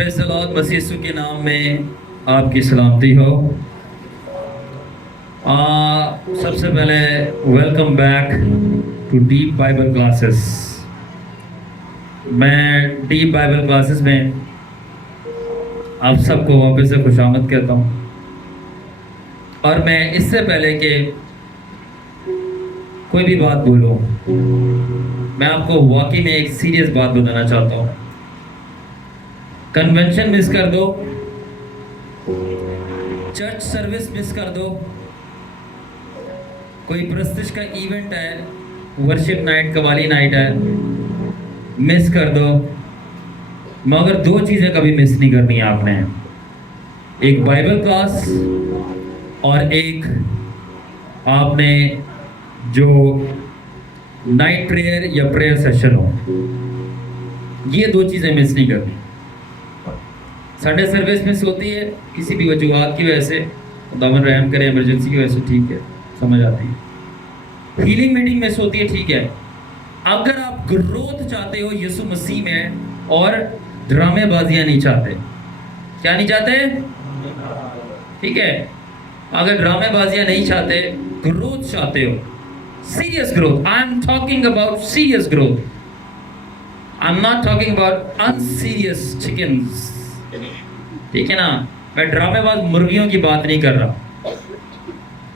Praise the Lord, मसीह यीशु के नाम में आपकी सलामती हो। सबसे पहले welcome back to deep Bible classes. मैं डीप बाइबल क्लासेस में आप सबको वापस से खुशामद कहता हूँ। और मैं इससे पहले कि कोई भी बात बोलूँ, मैं आपको वाकई में एक सीरियस बात बताना चाहता हूँ। कन्वेंशन मिस कर दो, चर्च सर्विस मिस कर दो, कोई प्रस्तिश का इवेंट है, वर्शिप नाइट, कवाली नाइट है, मिस कर दो, मगर दो चीज़ें कभी मिस नहीं करनी है आपने। एक बाइबल क्लास और एक आपने जो नाइट प्रेयर या प्रेयर सेशन हो, ये दो चीज़ें मिस नहीं करनी। संडे सर्विस मिस होती है किसी भी वजूहात की वजह से, खुदावन रहम करे, इमरजेंसी की वजह से, ठीक है, समझ आती है। हीलिंग मीटिंग मिस होती है, ठीक है। अगर आप ग्रोथ चाहते हो यीशु मसीह में और ड्रामेबाजियां नहीं चाहते, क्या नहीं चाहते, ठीक है, अगर ड्रामेबाजियां नहीं चाहते, ग्रोथ चाहते हो, serious growth, I am talking about serious growth, I am not talking about unserious chickens, ठीक है ना। मैं ड्रामेबाज मुर्गियों की बात नहीं कर रहा,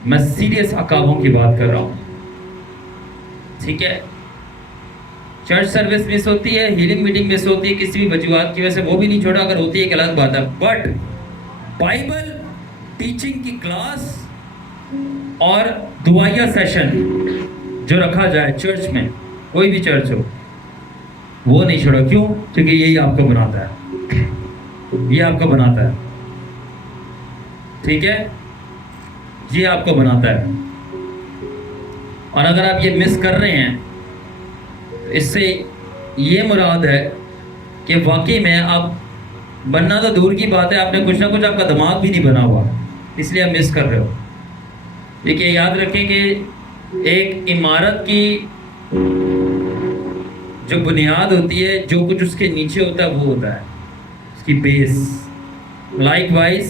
मैं सीरियस अकाबों की बात कर रहा हूं, ठीक है। चर्च सर्विस मिस होती है, हीलिंग मीटिंग मिस होती है किसी भी वजूहात की वजह से, वो भी नहीं छोड़ा, अगर होती है एक अलग बात है। बट बाइबल टीचिंग की क्लास और दुआया सेशन जो रखा जाए चर्च में, कोई भी चर्च हो, वो नहीं छोड़ा। क्यों? क्योंकि यही आपको बनाता है, ये आपको बनाता है, ठीक है, ये आपको बनाता है। और अगर आप ये मिस कर रहे हैं तो इससे ये मुराद है कि वाकई में आप, बनना तो दूर की बात है, आपने कुछ ना कुछ, आपका दिमाग भी नहीं बना हुआ, इसलिए आप मिस कर रहे हो। देखिए, याद रखें कि एक इमारत की जो बुनियाद होती है, जो कुछ उसके नीचे होता है, वो होता है की बेस। लाइकवाइज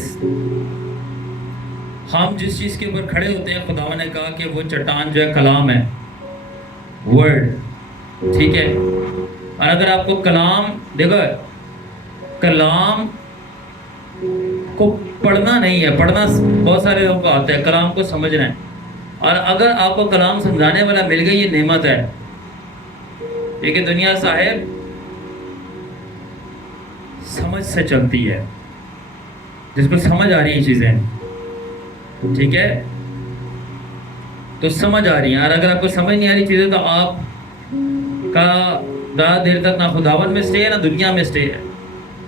हम जिस चीज़ के ऊपर खड़े होते हैं, खुदा ने कहा कि वो चट्टान जो है कलाम है, वर्ड, ठीक है। और अगर आपको कलाम, देखो, कलाम को पढ़ना नहीं है, पढ़ना बहुत सारे लोगों को आता है, कलाम को समझना है। और अगर आपको कलाम समझाने वाला मिल गई, ये नेमत है। देखिए, दुनिया साहेब समझ से चलती है, जिसको समझ आ रही है चीजें, ठीक है, तो समझ आ रही है। और अगर आपको समझ नहीं आ रही चीजें, तो आप का ज़्यादा देर तक ना खुदावन में स्टे है, ना दुनिया में स्टे है।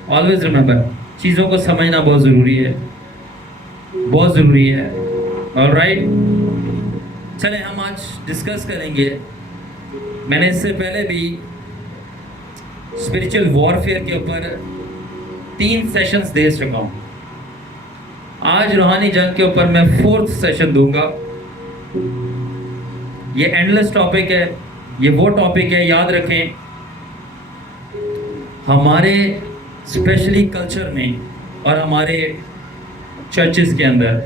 ऑलवेज रिमेंबर, चीज़ों को समझना बहुत ज़रूरी है, बहुत ज़रूरी है। ऑलराइट, चलें हम आज डिस्कस करेंगे। मैंने इससे पहले भी स्पिरिचुअल वॉरफेयर के ऊपर 3 सेशंस दे चुका हूँ। आज रूहानी जंग के ऊपर मैं 4th सेशन दूंगा। ये एंडलेस टॉपिक है, ये वो टॉपिक है, याद रखें, हमारे स्पेशली कल्चर में और हमारे चर्चेस के अंदर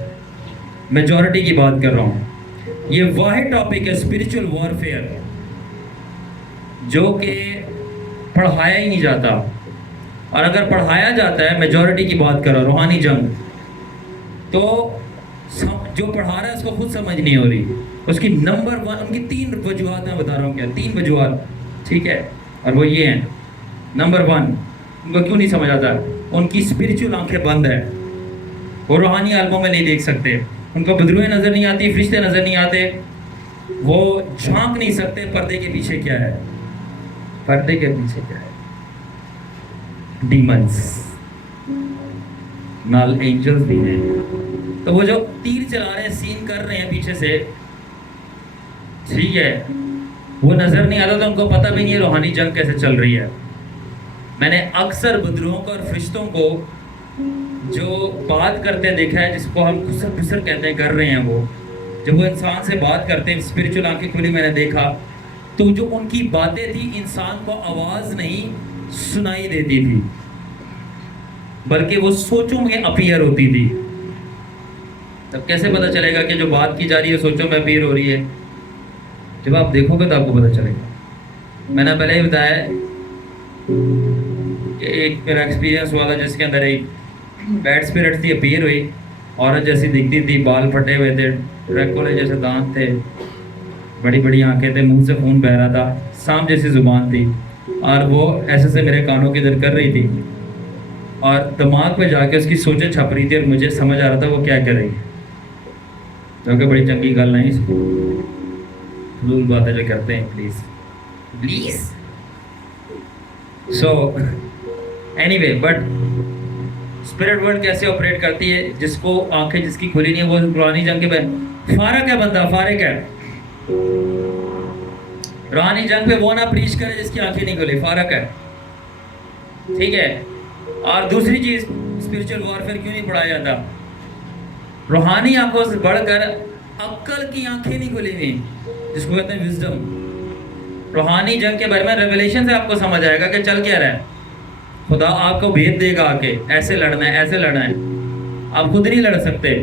मेजॉरिटी की बात कर रहा हूँ। ये वाहिद टॉपिक है स्पिरिचुअल वॉरफेयर, जो कि पढ़ाया ही नहीं जाता। और अगर पढ़ाया जाता है, मेजॉरिटी की बात कर रहा हूँ, रूहानी जंग, तो जो पढ़ा रहा है उसको खुद समझ नहीं हो रही। उसकी नंबर 1, उनकी 3 वजूहात मैं बता रहा हूँ, क्या 3 वजूहात, ठीक है। और वो ये हैं, नंबर 1, उनको क्यों नहीं समझ आता, उनकी स्पिरिचुअल आंखें बंद है, वो रूहानी आलमों में नहीं देख सकते, उनको बदरुएं नज़र नहीं आती, फरिश्ते नज़र नहीं आते, वो झांक नहीं सकते पर्दे के पीछे क्या है, पर्दे के पीछे क्या है, डीमंस, नाल एंजल्स भी हैं। तो वो जो तीर चला रहे हैं, सीन कर रहे हैं पीछे से, ठीक है, वो नजर नहीं आता, तो उनको पता भी नहीं है रूहानी जंग कैसे चल रही है। मैंने अक्सर बदरुओं को और फरिश्तों को जो बात करते देखा है, जिसको हम खुसर खुसर कहते हैं, कर रहे हैं, वो जब वो इंसान से बात करते हैं, स्पिरिचुअल आंखें खुली, मैंने देखा, तो जो उनकी बातें थी, इंसान को आवाज़ नहीं सुनाई देती थी। बल्कि वो सोचों में अपीयर होती थी। तब कैसे पता चलेगा कि जो बात की जा रही है सोचों में अपीयर हो रही है? जब आप देखोगे तो आपको पता चलेगा। मैंने पहले ही बताया कि एक मेरा एक्सपीरियंस हुआ था जिसके अंदर एक बैड स्पिरिट थी, अपीयर हुई। औरत जैसी दिखती थी, बाल फटे हुए थे, ड्रैकुला जैसे दांत थे, बड़ी बड़ी आंखें थे, मुंह से खून बह रहा था, सांप जैसी जुबान थी, और वो ऐसे से मेरे कानों की इधर कर रही थी और दिमाग पे जाके उसकी सोचें छप रही थी और मुझे समझ आ रहा था वो क्या कर रही है। जो कि बड़ी चंगी गल नहीं, फजूल बातें जो करते हैं, please please. So anyway, but spirit world कैसे ऑपरेट करती है? जिसको आंखें जिसकी खुली नहीं है वो पुरानी जंग के फारक है, बंदा फारिक है। पुरानी जंग पे वो ना प्रीच करे जिसकी आंखें नहीं खुली, फारक है, ठीक है। और दूसरी चीज, स्पिरिचुअल वॉरफेयर क्यों नहीं पढ़ाया जाता? रूहानी आंखों से बढ़कर अक्ल की आंखें नहीं खुली हुई, जिसको कहते हैं विजडम। रूहानी जंग के बारे में रेवलेशन से आपको समझ आएगा कि चल क्या रहा है। खुदा आपको भेद देगा आके, ऐसे लड़ना है, ऐसे लड़ना है। आप खुद नहीं लड़ सकते,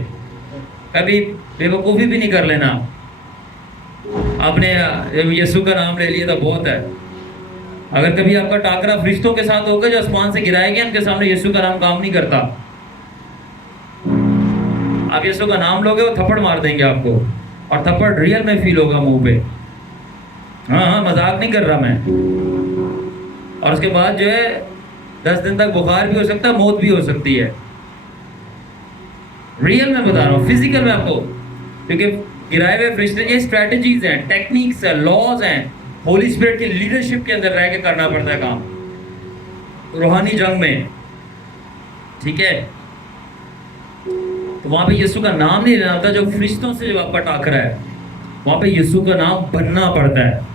कभी बेवकूफ़ी भी नहीं कर लेना। आपने यीशु का नाम ले लिया तो बहुत है। अगर कभी आपका टाकरा फरिश्तों के साथ होगा जो आसमान से गिराए गए, उनके सामने यीशु का नाम काम नहीं करता। आप यीशु का नाम लोगे वो थप्पड़ मार देंगे आपको, और थप्पड़ रियल में फील होगा मुंह पे। हाँ हाँ, मजाक नहीं कर रहा मैं। और उसके बाद जो है 10 दिन तक बुखार भी हो सकता है, मौत भी हो सकती है। रियल में बता रहा हूँ, फिजिकल में आपको, क्योंकि गिराए हुए फरिश्ते, ये स्ट्रेटजीज हैं, टेक्निक्स हैं, लॉज हैं, होली स्पिरिट की लीडरशिप के अंदर रह के करना पड़ता है काम रूहानी जंग में, ठीक है। तो वहां पे यीशु का नाम नहीं लेना होता। जो फरिश्तों से जब आपका टाकरा है वहां पे यीशु का नाम बनना पड़ता है।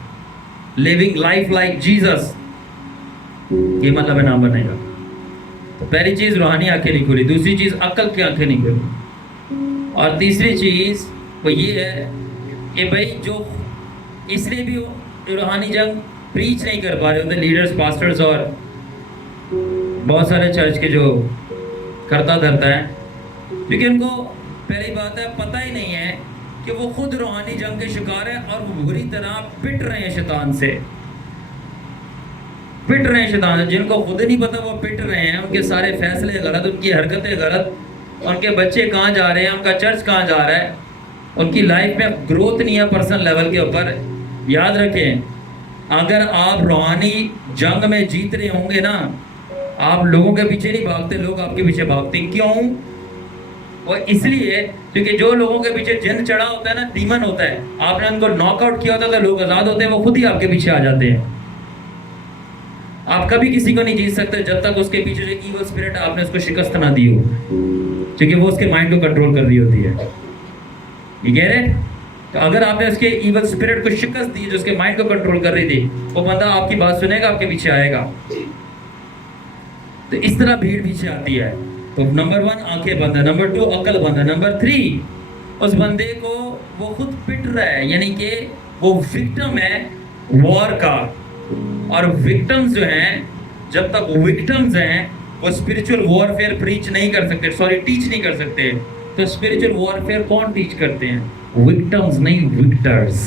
लिविंग लाइफ लाइक जीसस, ये मतलब है नाम बनेगा। तो पहली चीज रूहानी आंखें नहीं खुली, दूसरी चीज अकल की आंखें नहीं खुली, और तीसरी चीज वो ये है कि भाई जो इसलिए भी रूहानी जंग प्रीच नहीं कर पा रहे होते लीडर्स, पास्टर्स और बहुत सारे चर्च के जो करता धरता है, क्योंकि उनको पहली बात है पता ही नहीं है कि वो खुद रूहानी जंग के शिकार है और वो बुरी तरह पिट रहे हैं शैतान से, पिट रहे हैं शैतान से। जिनको खुद नहीं पता वो पिट रहे हैं, उनके सारे फैसले गलत, उनकी हरकतें गलत, उनके बच्चे कहाँ जा रहे हैं, उनका चर्च कहाँ जा रहा है, उनकी लाइफ में ग्रोथ नहीं है पर्सनल लेवल के ऊपर। याद रखें, अगर आप रूहानी जंग में जीत रहे होंगे ना, आप लोगों के पीछे नहीं भागते, लोग आपके पीछे भागते। क्यों? वो इसलिए क्योंकि जो लोगों के पीछे जिन चढ़ा होता है ना, डीमन होता है, आपने उनको नॉकआउट किया होता है तो लोग आजाद होते हैं, वो खुद ही आपके पीछे आ जाते हैं। आप कभी किसी को नहीं जीत सकते जब तक उसके पीछे जो ईवल स्पिरिट है आपने उसको शिकस्त ना दी हो, क्योंकि वो उसके माइंड को कंट्रोल कर रही होती है। ये कह रहे, तो अगर आपने उसके ईवल स्पिरिट को शिकस्त दी जो उसके माइंड को कंट्रोल कर रही थी, वो बंदा आपकी बात सुनेगा, आपके पीछे आएगा। तो इस तरह भीड़ पीछे आती है। तो नंबर 1 आंखें बंद है, नंबर 2 अकल बंद है, नंबर 3 उस बंदे को वो खुद पिट रहा है, यानी कि वो विक्टिम है वॉर का। और विक्टिम्स जो हैं, जब तक विक्टिम्स हैं वो स्पिरिचुअल वॉरफेयर प्रीच नहीं कर सकते, सॉरी टीच नहीं कर सकते। तो स्पिरिचुअल वॉरफेयर कौन टीच करते हैं? विक्टिम्स नहीं, विक्टर्स।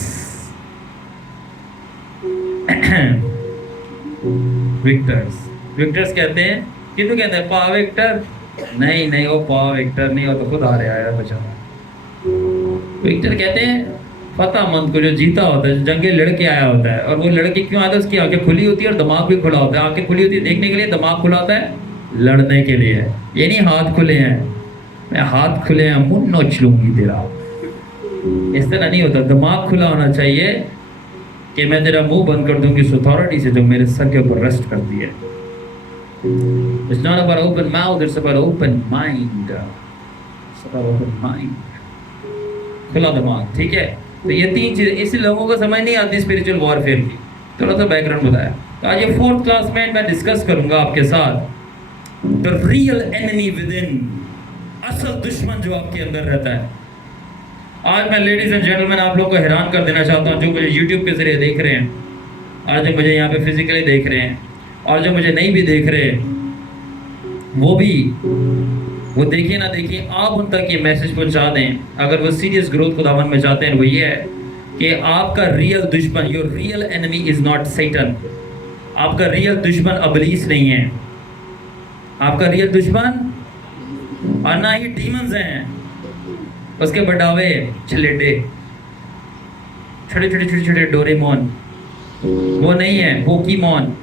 विक्टर्स, विक्टर्स कहते हैं, किन्तु कहते हैं पा विक्टर नहीं, नहीं वो पा विक्टर नहीं, वो तो खुद आ रहा है बेचारा। विक्टर कहते हैं फतेहमंद को, जो जीता होता है, जो जंगे लड़के आया होता है। और वो लड़के क्यों आता है? उसकी आंखें खुली होती है और दिमाग भी खुला होता है। आंखें खुली होती है देखने के लिए, दिमाग खुला होता है लड़ने के लिए। ये नहीं हाथ खुले हैं, मैं हाथ खुले हैं मुंह नोच लूंगी तेरा, इस तरह नहीं होता। दिमाग खुला होना चाहिए कि मैं तेरा मुंह बंद कर दूंगी उस अथॉरिटी से जो मेरे सर के ऊपर रेस्ट करती है। It's not about open mouth, it's about open mind. It's about open mind. खुला दिमाग, ठीक है। तो ये 3 चीजें, इसी लोगों को समझ नहीं आती स्पिरिचुअल वॉरफेयर की। थोड़ा सा बैकग्राउंड बताया। तो आज ये 4th क्लास में मैं डिस्कस करूंगा आपके साथ the real enemy with in, असल दुश्मन जो आपके अंदर रहता है। आज मैं लेडीज एंड जेंटलमैन आप लोग को हैरान कर देना चाहता हूँ, जो मुझे यूट्यूब के जरिए देख रहे हैं, आज जो मुझे यहाँ पे फिजिकली देख रहे हैं, और जो मुझे नहीं भी देख रहे, वो देखिए ना देखिए, आप उन तक ये मैसेज पहुंचा दें, अगर वो सीरियस ग्रोथ खुदावन में चाहते हैं, वो ये है कि आपका रियल दुश्मन, your real enemy is not Satan. आपका रियल दुश्मन इब्लीस नहीं है, आपका रियल दुश्मन और ना ही डीमंस हैं, उसके बटावे छलेटे, छोटे छोटे छोटे छोटे डोरेमोन, वो नहीं है, पोकीमोन।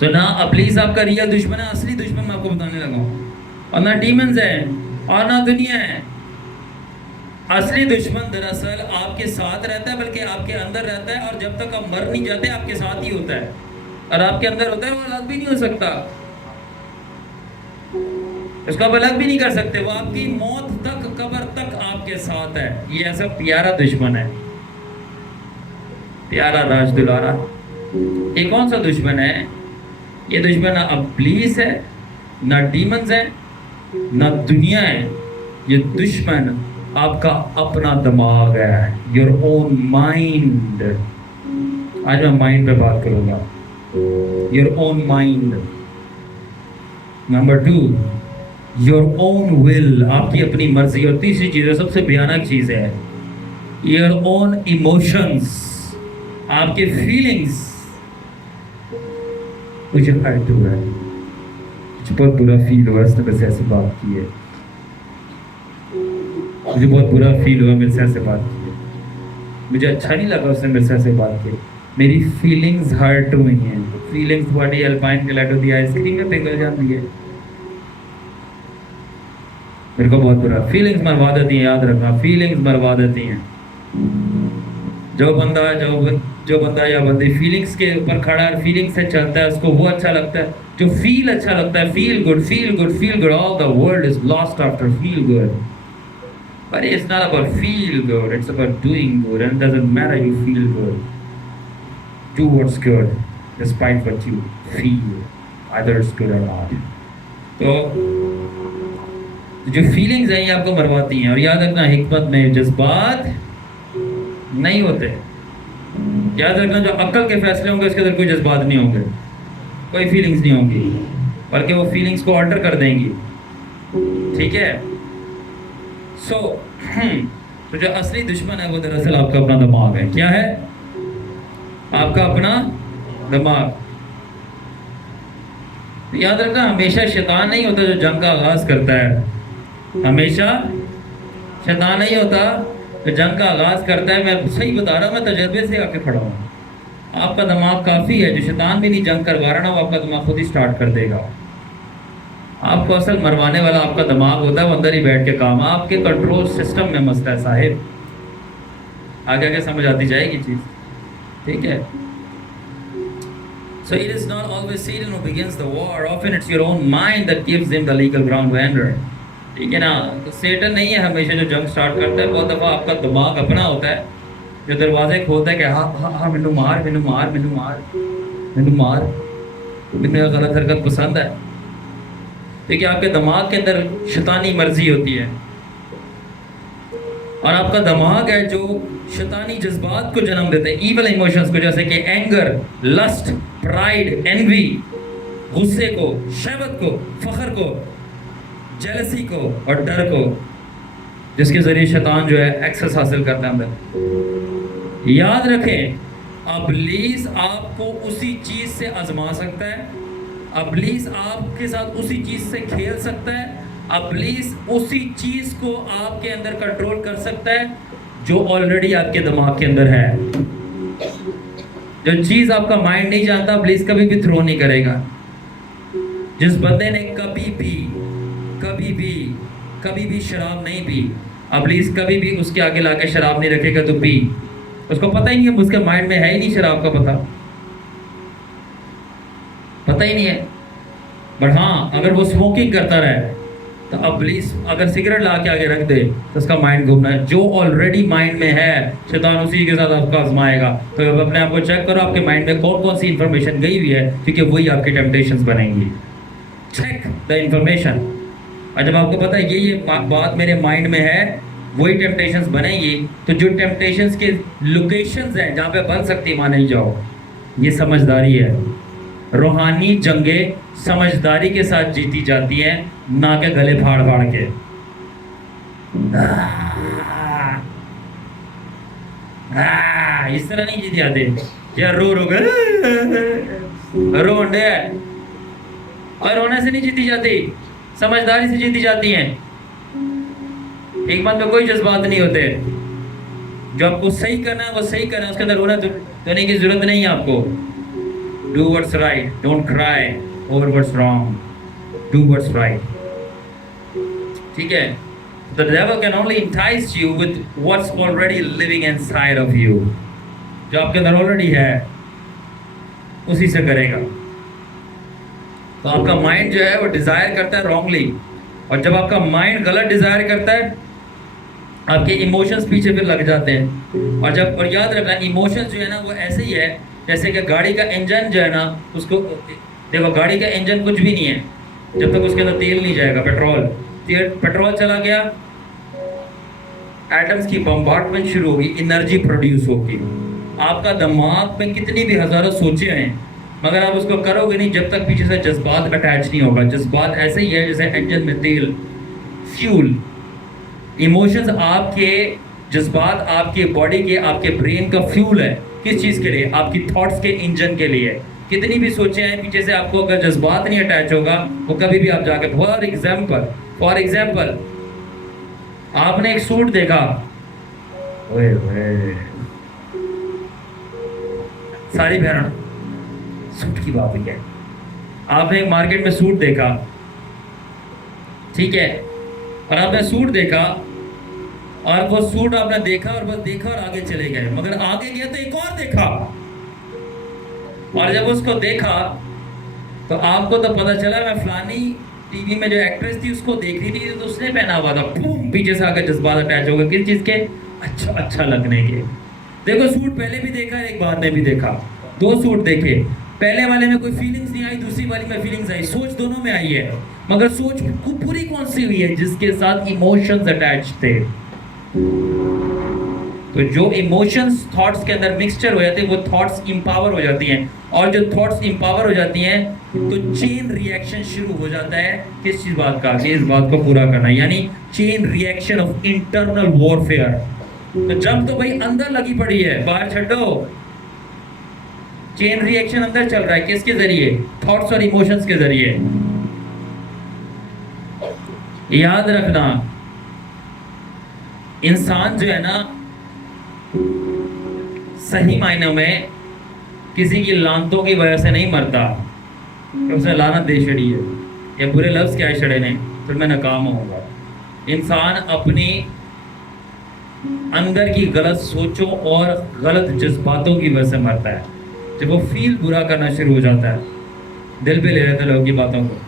तो ना इब्लीस आपका रियल दुश्मन है, असली दुश्मन मैं आपको बताने लगा हूं, और ना डीमंस है और ना दुनिया है। असली दुश्मन दरअसल आपके साथ रहता है, बल्कि आपके अंदर रहता है, और जब तक आप मर नहीं जाते आपके साथ ही होता है, और आपके अंदर होता है, वो अलग भी नहीं हो सकता, उसको आप अलग भी नहीं कर सकते, वो आपकी मौत तक, कब्र तक आपके साथ है। ये ऐसा प्यारा दुश्मन है, प्यारा राज दुलारा। ये कौन सा दुश्मन है? ये दुश्मन ना इब्लीस है, ना डीमंस है, ना दुनिया है। ये दुश्मन आपका अपना दिमाग है, योर ओन माइंड। आज मैं माइंड पे बात करूंगा, your own mind. Number 2, your own will, आपकी अपनी मर्जी। और तीसरी चीज है, सबसे भयानक चीज है, योर ओन इमोशंस, आपके फीलिंग्स। मुझे हर्ट हुआ है, मुझे बहुत बुरा फील हुआ उसने मेरे से ऐसे बात की है, मुझे बहुत बुरा फील हुआ मेरे से ऐसे बात की है, मुझे अच्छा नहीं लगा उसने मेरे से ऐसे बात की, मेरी फीलिंग्स हर्ट हुई हैं। फीलिंग्स बॉडी अल्पाइन गलाटो दी आइसक्रीम में पिघल जाती है। मेरे को बहुत बुरा, फीलिंग्स मरवा देती हैं, याद रखना, फीलिंग्स मरवा देती हैं। जो बंदा या बंदी फीलिंग्स के ऊपर खड़ा है, फीलिंग्स से चलता है, उसको वो अच्छा लगता है, जो फील अच्छा लगता है, feel good feel good feel good. All the world is lost after feel good, but it's not about feel good, it's about doing good, and doesn't matter you feel good, do what's good despite what you feel, either it's good और not. तो जो feelings हैं ये आपको मरवाती हैं। और याद रखना, हिकमत में जज्बात नहीं होते। याद रखना, जो अक्ल के फैसले होंगे उसके अंदर कोई जज्बात नहीं होंगे, कोई फीलिंग्स नहीं होंगी, बल्कि वो फीलिंग्स को ऑल्टर कर देंगी। ठीक है? तो जो असली दुश्मन है वो दरअसल आपका अपना दिमाग है। क्या है? आपका अपना दिमाग। याद रखना, हमेशा शैतान नहीं होता जो जंग का आगाज करता है, हमेशा शैतान नहीं होता जो जंग का आगाज करता है। मैं सही बता रहा हूँ, मैं तजर्बे से आके खड़ा हूँ। आपका दिमाग काफ़ी है, जो शैतान भी नहीं जंग करवा रहा ना, वो आपका दिमाग खुद ही स्टार्ट कर देगा। आपको असल मरवाने वाला आपका दिमाग होता है, वो अंदर ही बैठ के काम, आपके कंट्रोल सिस्टम में मस्त है साहिब। आगे आगे समझ आती जाएगी चीज़, ठीक है? So it is not always Satan who begins the war. Often it's your own mind that gives him the legal ground to enter. ठीक है ना? तो सेटन नहीं है हमेशा जो जंग स्टार्ट करता है, बहुत दफ़ा आपका दिमाग अपना होता है जो दरवाजे खोलता है कि हाँ हाँ हाँ मैनू मार मैनू मार मैनू मार मैनू मार, मैंने गलत हरकत पसंद है। देखिए, आपके दिमाग के अंदर शैतानी मर्जी होती है, और आपका दिमाग है जो शैतानी जज्बात को जन्म देते हैं, ईवल इमोशंस को, जैसे कि एंगर, लस्ट, प्राइड, एनवी, गुस्से को, शहवत को, फख्र को, जेलसी को और डर को, जिसके जरिए शैतान जो है एक्सेस हासिल करता है अंदर। याद रखें, इब्लीस आपको उसी चीज से आजमा सकता है, इब्लीस आपके साथ उसी चीज से खेल सकता है, इब्लीस उसी चीज को आपके अंदर कंट्रोल कर सकता है जो ऑलरेडी आपके दिमाग के अंदर है। जो चीज आपका माइंड नहीं जानता, इब्लीस कभी भी थ्रो नहीं करेगा। जिस बंदे ने कभी भी शराब नहीं पी, इब्लीस कभी भी उसके आगे लाके शराब नहीं रखेगा तो पी। उसको पता ही नहीं है, उसके माइंड में है ही नहीं शराब का पता ही नहीं है। बट हाँ, अगर वो स्मोकिंग करता रहे तो इब्लीस अगर सिगरेट ला के आगे रख दे तो उसका माइंड घूमना है। जो ऑलरेडी माइंड में है, शैतान उसी के साथ आपका आजमाएगा। तो अब अपने आप को चेक करो, आपके माइंड में कौन कौन सी इंफॉर्मेशन गई हुई है, क्योंकि वही आपकी टेम्पटेशंस बनेंगी। Check the information. और जब आपको पता है ये बात मेरे माइंड में है, वही टेम्पटेशंस बनेगी। तो जो टेम्पटेशंस के लोकेशंस हैं जहाँ पे बन सकती है, वहाँ नहीं जाओ। ये समझदारी है। रूहानी जंगें समझदारी के साथ जीती जाती हैं, ना के गले फाड़ फाड़ के। इस तरह नहीं जीती जाते यार, रो रो कर रोंडे, और रोने से नहीं जीती जाती, समझदारी से जीती जाती हैं। एक मन में कोई जज्बात नहीं होते, जो आपको सही करना है वो सही करना है, उसके अंदर रोना करने की जरूरत नहीं है आपको। Do what's right, don't cry over what's wrong, do what's right. ठीक है? The devil can only entice you with what's already living inside of you. जो आपके अंदर ऑलरेडी है उसी से करेगा। तो आपका माइंड जो है वो डिजायर करता है रॉन्गली, और जब आपका माइंड गलत डिजायर करता है आपके इमोशंस पीछे फिर लग जाते हैं। और याद रखना, इमोशंस जो है ना वो ऐसे ही है जैसे कि गाड़ी का इंजन जो है ना, उसको देखो, गाड़ी का इंजन कुछ भी नहीं है जब तक उसके अंदर तेल नहीं जाएगा, पेट्रोल चला गया, एटम्स की बम्बार्डमेंट शुरू होगी, एनर्जी प्रोड्यूस होगी। आपका दिमाग में कितनी भी हजारों सोचे हैं, मगर आप उसको करोगे नहीं जब तक पीछे से जज्बात अटैच नहीं होगा। जज्बात ऐसे ही है जैसे इंजन में तेल, फ्यूल। इमोशंस आपके, जज्बात आपके बॉडी के, आपके ब्रेन का फ्यूल है। किस चीज़ के लिए? आपकी थॉट्स के इंजन के लिए। कितनी भी सोचे हैं पीछे से, आपको अगर जज्बात नहीं अटैच होगा वो कभी भी आप जाके, फॉर एग्जाम्पल आपने एक सूट देखा, ओए ओए सारी बहन सूट की बात है। आपने एक मार्केट में सूट देखा, ठीक है, और आपने सूट देखा, और वो सूट आपने देखा और बस देखा और आगे चले गए, मगर आगे गया तो एक और देखा, और जब उसको देखा तो आपको तो पता चला मैं फलानी टीवी में जो एक्ट्रेस थी उसको देख रही थी, तो उसने पहना हुआ था। पीछे से आकर जज्बात अटैच हो गए, किस चीज़ के? अच्छा लगने के। देखो, सूट पहले भी देखा, एक बाद में भी देखा, 2 सूट देखे, पहले वाले में कोई फीलिंग्स नहीं आई, दूसरी वाली में फीलिंग्स आई, सोच दोनों में आई है, मगर सोच पूरी कौन सी हुई है? जिसके साथ इमोशंस अटैच थे। तो जो इमोशंस थॉट्स के अंदर मिक्सचर हो जाते हैं वो थॉट्स इंपावर हो जाती हैं, और जो थॉट्स इंपावर हो जाती हैं तो चेन रिएक्शन शुरू हो जाता है। किस चीज बात का? कि इस बात को पूरा करना, यानी chain reaction of internal warfare. तो जंग तो भाई अंदर लगी पड़ी है, बाहर छड्डो। चेन रिएक्शन अंदर चल रहा है, किसके जरिए? थॉट्स और इमोशंस के जरिए। याद रखना, इंसान जो है ना सही मायनों में किसी की लानतों की वजह से नहीं मरता, उसने लानत दे छड़ी है या बुरे लफ्ज क्या छड़े ने, फिर मैं नाकाम होऊंगा। इंसान अपनी अंदर की गलत सोचों और गलत जज्बातों की वजह से मरता है। जब वो फील बुरा करना शुरू हो जाता है, दिल पे ले लेते हैं लोगों की बातों को,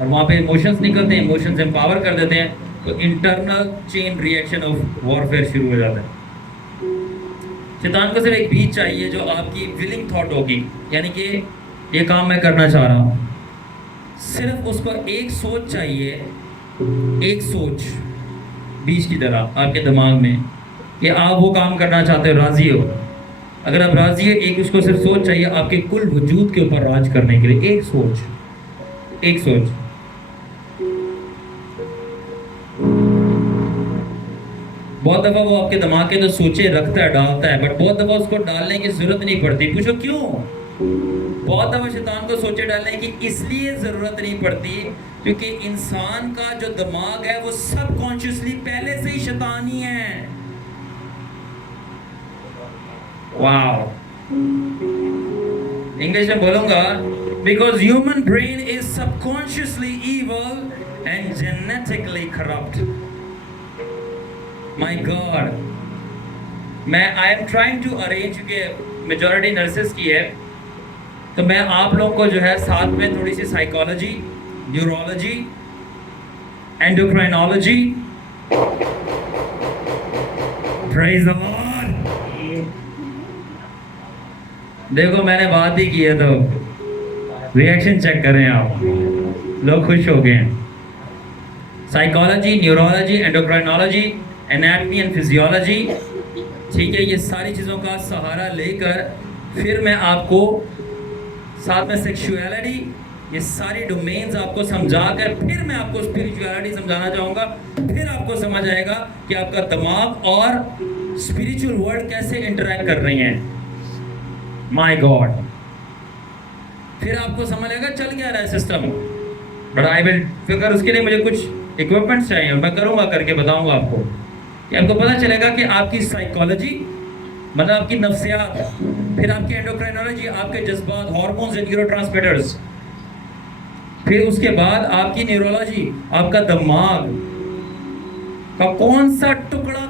और वहाँ पे इमोशंस निकलते हैं, इमोशंस एम्पावर कर देते हैं, तो internal chain reaction of warfare शुरू हो जाता है। शैतान को सिर्फ एक बीज चाहिए जो आपकी विलिंग थॉट होगी, यानी कि ये काम मैं करना चाह रहा हूँ, सिर्फ उसको एक सोच चाहिए, एक सोच बीज की तरह आपके दिमाग में कि आप वो काम करना चाहते हो, राजी हो। अगर आप राजी है, एक उसको सिर्फ सोच चाहिए आपके कुल वजूद के ऊपर राज करने के लिए। एक सोच, एक सोच। बहुत दफा वो आपके दिमाग के तो सोचे रखता है, डालता है, बट बहुत दफा उसको डालने की जरूरत नहीं पड़ती। पूछो क्यों? बहुत दफा शैतान को सोचे डालने की इसलिए जरूरत नहीं पड़ती क्योंकि इंसान का जो दिमाग है वो सबकॉन्शियसली पहले से ही शैतानी है। वाओ, इंग्लिश में बोलूंगा, because human brain is subconsciously evil and genetically corrupt. My god, I am trying to arrange, क्योंकि मेजॉरिटी नर्सेस की है, तो मैं आप लोग को जो है साथ में थोड़ी सी psychology, neurology, endocrinology, praise the Lord. देखो मैंने बात ही की है तो रिएक्शन चेक करें आप, लोग खुश हो गए हैं। Psychology, neurology, endocrinology, anatomy and physiology, ठीक है, ये सारी चीज़ों का सहारा लेकर फिर मैं आपको साथ में सेक्सुअलिटी, ये सारी डोमेन्स आपको समझा कर फिर मैं आपको स्पिरिचुअलिटी समझाना चाहूँगा। फिर आपको समझ आएगा कि आपका दिमाग और स्पिरिचुअल वर्ल्ड कैसे इंटरैक्ट कर रही हैं। माय गॉड, फिर आपको समझ आएगा चल क्या रहा है सिस्टम। बट आई विल, फिर उसके लिए मुझे कुछ इक्विपमेंट्स चाहिए और मैं करूँगा, करके बताऊँगा आपको कि आपको पता चलेगा कि आपकी साइकोलॉजी, मतलब आपकी नफ्सियात, फिर आपकी एंडोक्राइनोलॉजी, आपके जज्बात, हार्मोन्स एंड न्यूरोट्रांसमीटर्स, फिर उसके बाद आपकी न्यूरोलॉजी, आपका दिमाग का कौन सा टुकड़ा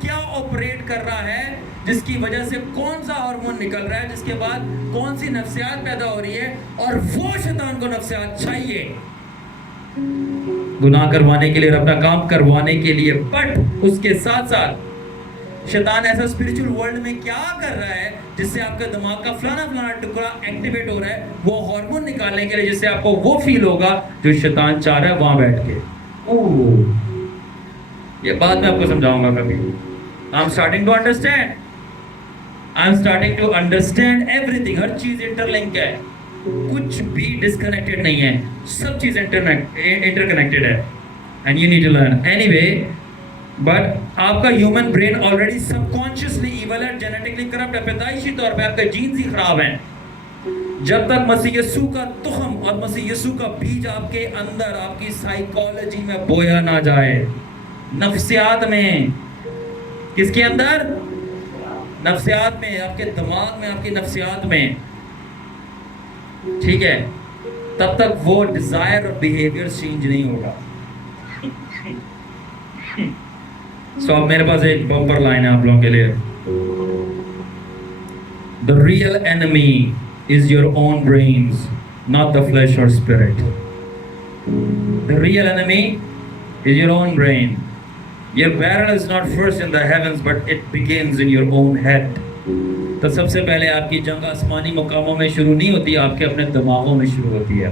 क्या ऑपरेट कर रहा है, जिसकी वजह से कौन सा हार्मोन निकल रहा है, जिसके बाद कौन सी नफ्सियात पैदा हो रही है, और वो शैतान को नफ्सियात चाहिए गुनाह करवाने के लिए और अपना काम करवाने के लिए। बट उसके साथ साथ शैतान ऐसा स्पिरिचुअल वर्ल्ड में क्या कर रहा है जिससे आपका दिमाग का फलाना टुकड़ा एक्टिवेट हो रहा है, वो हार्मोन निकालने के लिए, जिससे आपको वो फील होगा जो शैतान चाह रहा है वहां बैठ के। ओह, ये बात मैं आपको समझाऊंगा कभी। I am starting to understand, I am starting to understand everything. हर चीज इंटरलिंक है, कुछ भी डिस्कनेक्टेड नहीं है, सब चीज इंटरकनेक्टेड है, and you need to learn anyway. But आपका human brain already subconsciously evil है, जेनेटिकली करप्ट है, पैदाइशी तौर पे आपके जीन्स ही खराब हैं। जब तक मसीह यीशु का तुखम और मसीह यीशु का बीज आपके अंदर, आपकी साइकोलॉजी में बोया ना जाए, नफ्सियात में, किसके अंदर? नफ्सियात में, आपके दिमाग में, आपकी नफ्सियात में, ठीक है, तब तक वो डिजायर और बिहेवियर चेंज नहीं होगा। सो अब मेरे पास एक बम्पर लाइन है आप लोगों के लिए। The real enemy is your own brains, not the flesh और spirit. The real enemy is your own brain. Your battle is not first in the heavens, but it begins in your own head. तो सबसे पहले आपकी जंग आसमानी मुकामों में शुरू नहीं होती, आपके अपने दिमागों में शुरू होती है।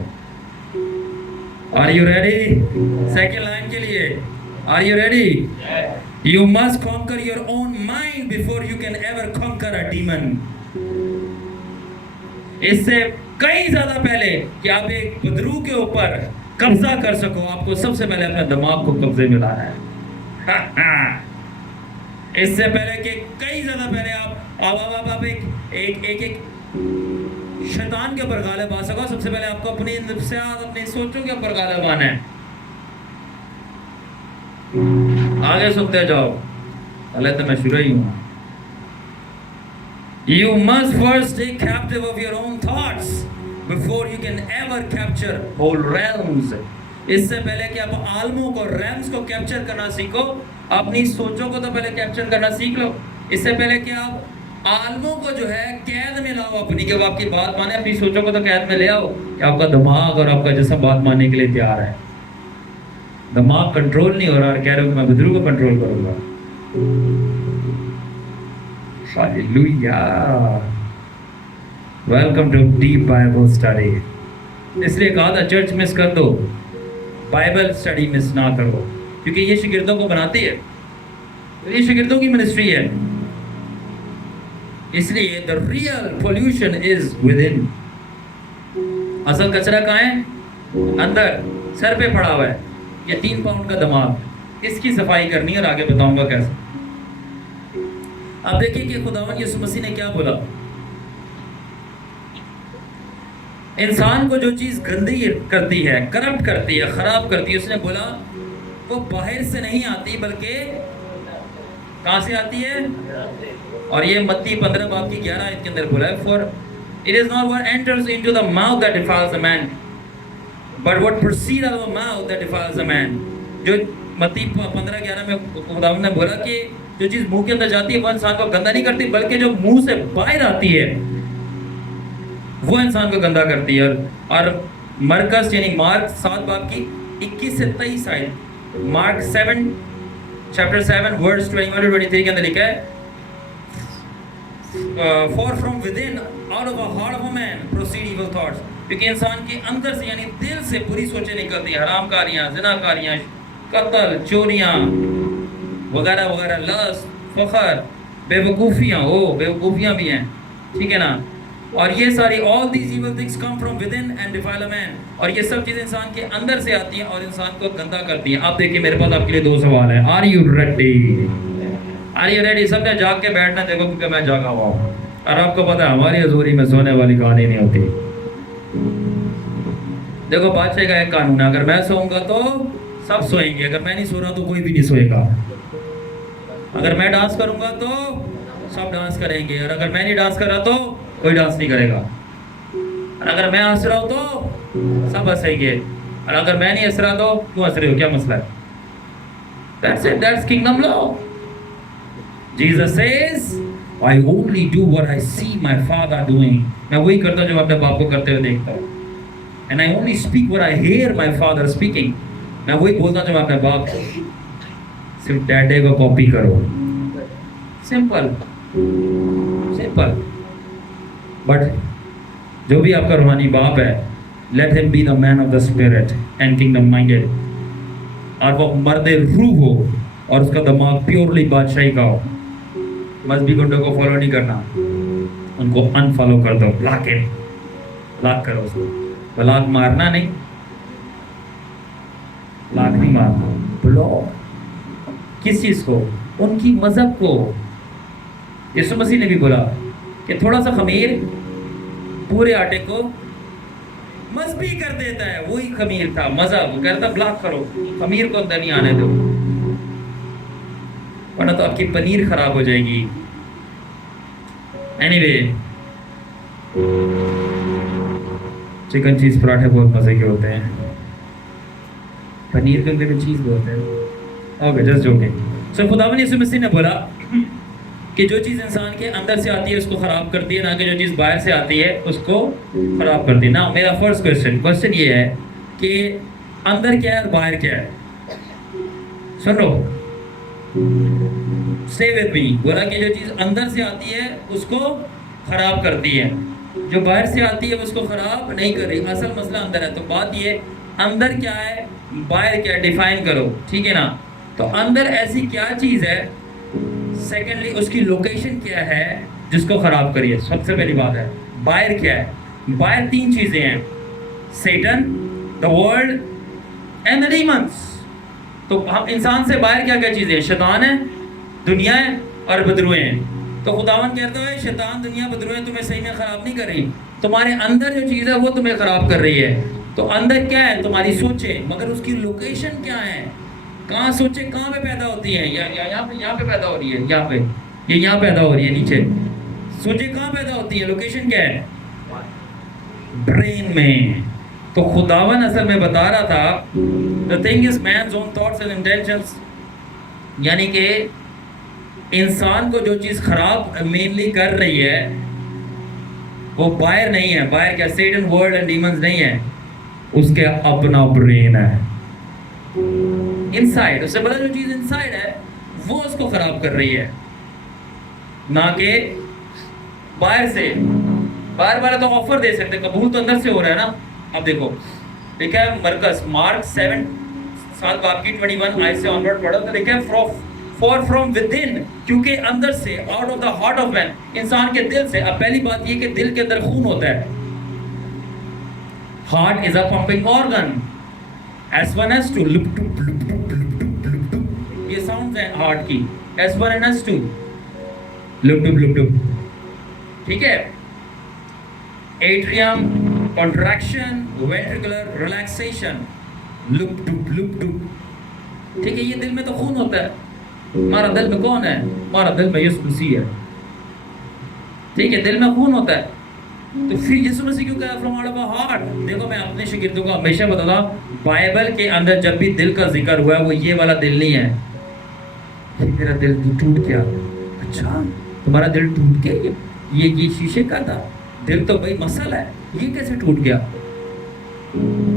Are you ready? Second line के लिए Are you ready? You must conquer your own mind before you can ever conquer a demon. इससे कई ज्यादा पहले कि आप एक बदरू के ऊपर कब्जा कर सको, आपको सबसे पहले अपने दिमाग को कब्जे में लाना है। इससे पहले कि कई ज्यादा पहले आप एक शैतान के ऊपर गालिब आ सको, सबसे पहले आपको अपनी नफ्सियात, अपनी सोचों के ऊपर गालिब आना है। आगे सुनते जाओ, पहले तो मैं शुरू ही हूं। You must first take captive of your own thoughts before you can ever capture whole realms. इससे पहले कि आप आलमों को, रैम्स को कैप्चर करना सीखो, अपनी सोचों को तो पहले कैप्चर करना सीख लो। इससे पहले कि आप आलमों को जो है कैद में लाओ अपनी, कि वो आपकी बात माने, अपनी सोचों को तो कैद में ले आओ कि आपका दिमाग और आपका जिस्म बात मानने के लिए तैयार है। दिमाग कंट्रोल नहीं हो रहा और कह रहे हो कि मैं बदरू को कंट्रोल करूंगा। Hallelujah, welcome to deep Bible study. इसलिए कहा था चर्च मिस कर दो, बाइबल स्टडी मिस ना करो, क्योंकि ये शागिर्दों को बनाती है, ये शागिर्दों की मिनिस्ट्री है। इसलिए the real pollution is with in. असल कचरा कहाँ है? अंदर, सर पे पड़ा हुआ है। ये 3 पाउंड का दिमाग, इसकी सफाई करनी है और आगे बताऊंगा कैसे। अब देखिए कि खुदावंद यीशु मसीह ने क्या बोला। इंसान को जो चीज गंदी करती है, करप्ट करती है, खराब करती है, उसने बोला वो बाहर से नहीं आती बल्कि कहां से आती है? और ये मत्ती 15 बाब की 11 आयत के अंदर बोला है, for it is not what enters into the mouth that defiles a man, but what proceed out of the mouth that defiles a man. जो मत्ती 15:11 में खुदावंद ने बोला कि जो चीज मुंह के अंदर जाती है वो इंसान को गंदा नहीं करती, बल्कि जो मुंह से बाहर आती है वो इंसान को गंदा करती है। और मरकस यानी मार्क 7 बाब की 21 से 23 आयत, मार्क 7 चैप्टर 7 वर्स 21 to 23 के अंदर लिखा है, for from with in out of a heart of a man proceed evil thoughts. क्योंकि इंसान के अंदर से यानी दिल से बुरी सोचें निकलती हैं, हरामकारियां, ज़िनाकारियां, कत्ल, चोरियां वगैरह वगैरह, लस्ट, फखर, बेवकूफ़ियाँ, बेवकूफ़ियाँ भी हैं, ठीक है ना, और ये सारी all these evil things come from with in and defile a man, और ये सब चीजें इंसान के अंदर से आती हैं और इंसान को गंदा करती हैं। आप देखिए मेरे पास आपके लिए 2 सवाल है। Are you ready? Are you ready? सबने जाग के बैठना, देखो क्योंकि मैं जागा हुआ हूँ और आपको पता है हमारी हजूरी में सोने वाली कहानी नहीं होती। देखो बादशाह का एक कानून है, अगर मैं सोऊंगा तो सब सोएंगे, अगर मैं नहीं सो रहा तो कोई भी नहीं सोएगा। अगर मैं डांस करूंगा तो सब डांस करेंगे, और अगर मैं नहीं डांस कर रहा तो कोई डांस नहीं करेगा। और अगर मैं हंस रहा हूं तो सब हंसेंगे, और अगर मैं नहीं हंस रहा तो क्यों हंस रहे हो, क्या मसला है? That's it, that's kingdom law. Jesus says, I only do what I see my father doing. मैं वही करता हूं जो अपने बाप को करते हुए देखता हूं। And I only speak what I hear my father speaking. मैं वही बोलता हूं जो अपने बाप को, सिर्फ डैडे को कॉपी करो। Simple simple. बट जो भी आपका रूहानी बाप है, let him be the man of the spirit and kingdom minded, और वो मर्द रूह हो और उसका दिमाग प्योरली बादशाही का हो। मजहबी गुंडों को फॉलो नहीं करना, उनको अनफॉलो कर दो, ब्लॉक इट, ब्लॉक करो उसको। ब्लॉक मारना नहीं, ब्लॉक नहीं मारना, ब्लॉक किस चीज को? उनकी मजहब को। यीशु मसीह ने भी बोला कि थोड़ा सा खमीर पूरे आटे को मजबी कर देता है, वही खमीर था मजहब। कहता ब्लॉक करो, खमीर को अंदर नहीं आने दो, वरना तो आपकी पनीर खराब हो जाएगी। एनीवे, चिकन चीज पराठे बहुत मजे के होते हैं, पनीर के अंदर भी चीज होते हैं। Okay, just joking. सो खुदावंद यीशु मसीह ने बोला कि जो चीज़ इंसान के अंदर से आती है उसको ख़राब करती है, ना कि जो चीज़ बाहर से आती है उसको ख़राब करती है। ना मेरा फर्स्ट क्वेश्चन ये है कि अंदर क्या है और बाहर क्या है? सुनो, स्टे विद मी। बोला कि जो चीज़ अंदर से आती है उसको ख़राब करती है, जो बाहर से आती है उसको ख़राब नहीं कर रही। असल मसला अंदर है। तो बात ये, अंदर क्या है बाहर क्या है, डिफाइन करो, ठीक है ना? तो अंदर ऐसी क्या चीज़ है, सेकेंडली उसकी लोकेशन क्या है जिसको खराब करिए। सबसे पहली बात है बाहर क्या है। बाहर 3 चीजें हैं, Satan, the world and the demons. तो हम इंसान से बाहर क्या क्या चीजें हैं? शैतान है, दुनिया है और बदरुएं हैं। तो खुदावन कहता है शैतान, दुनिया, बदरुएं तुम्हें सही में खराब नहीं कर रही, तुम्हारे अंदर जो चीज है वो तुम्हें खराब कर रही है। तो अंदर क्या है? तुम्हारी सोचें, मगर उसकी लोकेशन क्या है? कहाँ सोचें कहाँ पे पैदा होती है? यहाँ पे पैदा हो रही है, यहाँ पे, ये यहाँ पैदा हो रही है नीचे। सोचें कहाँ पैदा होती है? लोकेशन क्या है? ब्रेन में। तो खुदावन असल में बता रहा था, the thing is man's own thoughts and intentions, यानी कि इंसान को जो चीज़ खराब मेनली कर रही है वो बाहर नहीं है। बाहर क्या? सैटन, वर्ल्ड एंड डीमंस नहीं है, उसके अपना ब्रेन है इनसाइड। उससे बड़ा जो चीज इनसाइड है वो उसको खराब कर रही है, ना कि बाहर से। बाहर वाला तो ऑफर दे सकते, कबूल तो अंदर से हो रहा है ना। अब देखो, लिखा है मरकस, मार्क 7 बाप की 21 आयत से ऑनवर्ड पढ़ो तो लिखा है फॉर फ्रॉम विद इन, क्योंकि अंदर से, out of the heart of man, इंसान के दिल से। अब पहली बात ये कि दिल के अंदर खून होता है। Heart is a pumping organ, S1 S2, ये साउंड है हार्ट की, S1 and S2, लुप, ठीक है। Atrium contraction, ventricular relaxation, lub dub, ठीक है। ये दिल में तो खून होता है। हमारा दिल में कौन है? हमारा दिल में यीशु मसीह है, ठीक है। दिल में खून होता है, तो फिर यीशु मसीह क्यों कहा from out of a heart? देखो, मैं अपने शागिर्दों को हमेशा बताता हूं, बाइबल के अंदर जब भी दिल का जिक्र हुआ है वो ये वाला दिल नहीं है कि मेरा दिल टूट गया। अच्छा, तुम्हारा दिल टूट गया? ये शीशे का था दिल, तो भाई मसला है, ये कैसे टूट गया?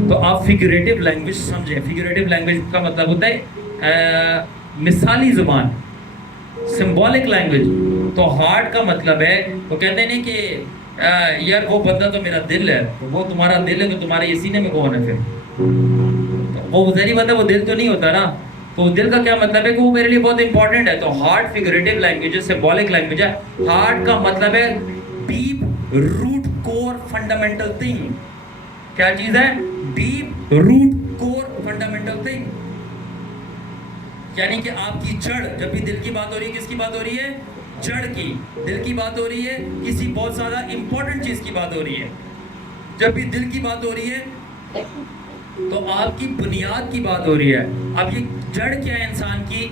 तो आप फिगरेटिव लैंग्वेज समझें। फिगरेटिव लैंग्वेज का मतलब होता है मिसाली जुबान, सिंबॉलिक लैंग्वेज। तो हार्ट का मतलब है, वो कहते हैं कि यार वो बंदा तो मेरा दिल है, तो वो तुम्हारा दिल है, तो तुम्हारे ये सीने में कौन है? फिर तो वो जहरी बंदा, वो दिल तो नहीं होता ना। तो दिल का क्या मतलब है कि वो मेरे लिए बहुत इंपॉर्टेंट है। तो हार्ट फिगरेटिव लैंग्वेज है, सिंबॉलिक लैंग्वेज है। हार्ट का मतलब है डीप रूट फंडामेंटल थिंग। क्या चीज है? Deep root core fundamental thing. यानी कि आपकी जड़, जब भी दिल की बात हो रही है, किसकी बात हो रही है? जड़ की। दिल की बात हो रही है, किसी बहुत ज्यादा इंपॉर्टेंट चीज की बात हो रही है। जब भी दिल की बात हो रही है तो आपकी बुनियाद की बात हो रही है। अब ये जड़ क्या है इंसान की,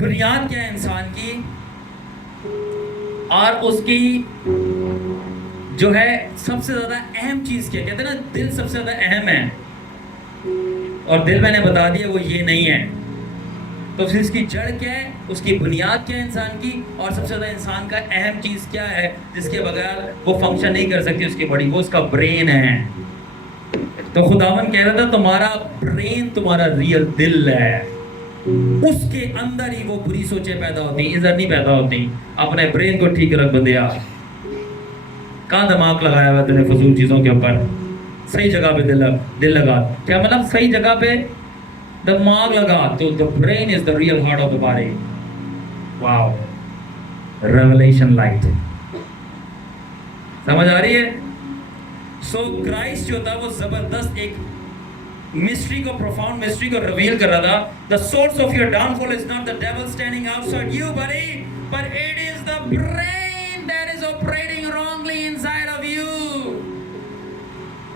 बुनियाद क्या है इंसान की, और उसकी जो है सबसे ज्यादा अहम चीज क्या, कहते हैं ना दिल सबसे ज्यादा अहम है, और दिल मैंने बता दिया वो ये नहीं है। तो फिर इसकी जड़ क्या है, उसकी बुनियाद क्या है इंसान की, और सबसे ज्यादा इंसान का अहम चीज क्या है जिसके बगैर वो फंक्शन नहीं कर सकती उसकी बॉडी, वो उसका ब्रेन है। तो खुदावन कह रहा था तुम्हारा ब्रेन तुम्हारा रियल दिल है, उसके अंदर ही वो बुरी सोचें पैदा होती, इधर नहीं पैदा होती। अपने ब्रेन को ठीक रख बंदिया, कहाँ दिमाग लगाया हुआ तूने फजूल चीजों के ऊपर? सही जगह पे दिल लगा। क्या मतलब सही जगह पे दिमाग लगा? तो the brain is the real heart of the body. Wow, revelation light समझ आ रही है? सो क्राइस्ट जो था वो जबरदस्त एक मिस्ट्री को, प्रोफाउंड मिस्ट्री को रिवील कर रहा था। The source of your downfall is not the devil standing outside you buddy, but it is the brain that is operating wrongly inside of you.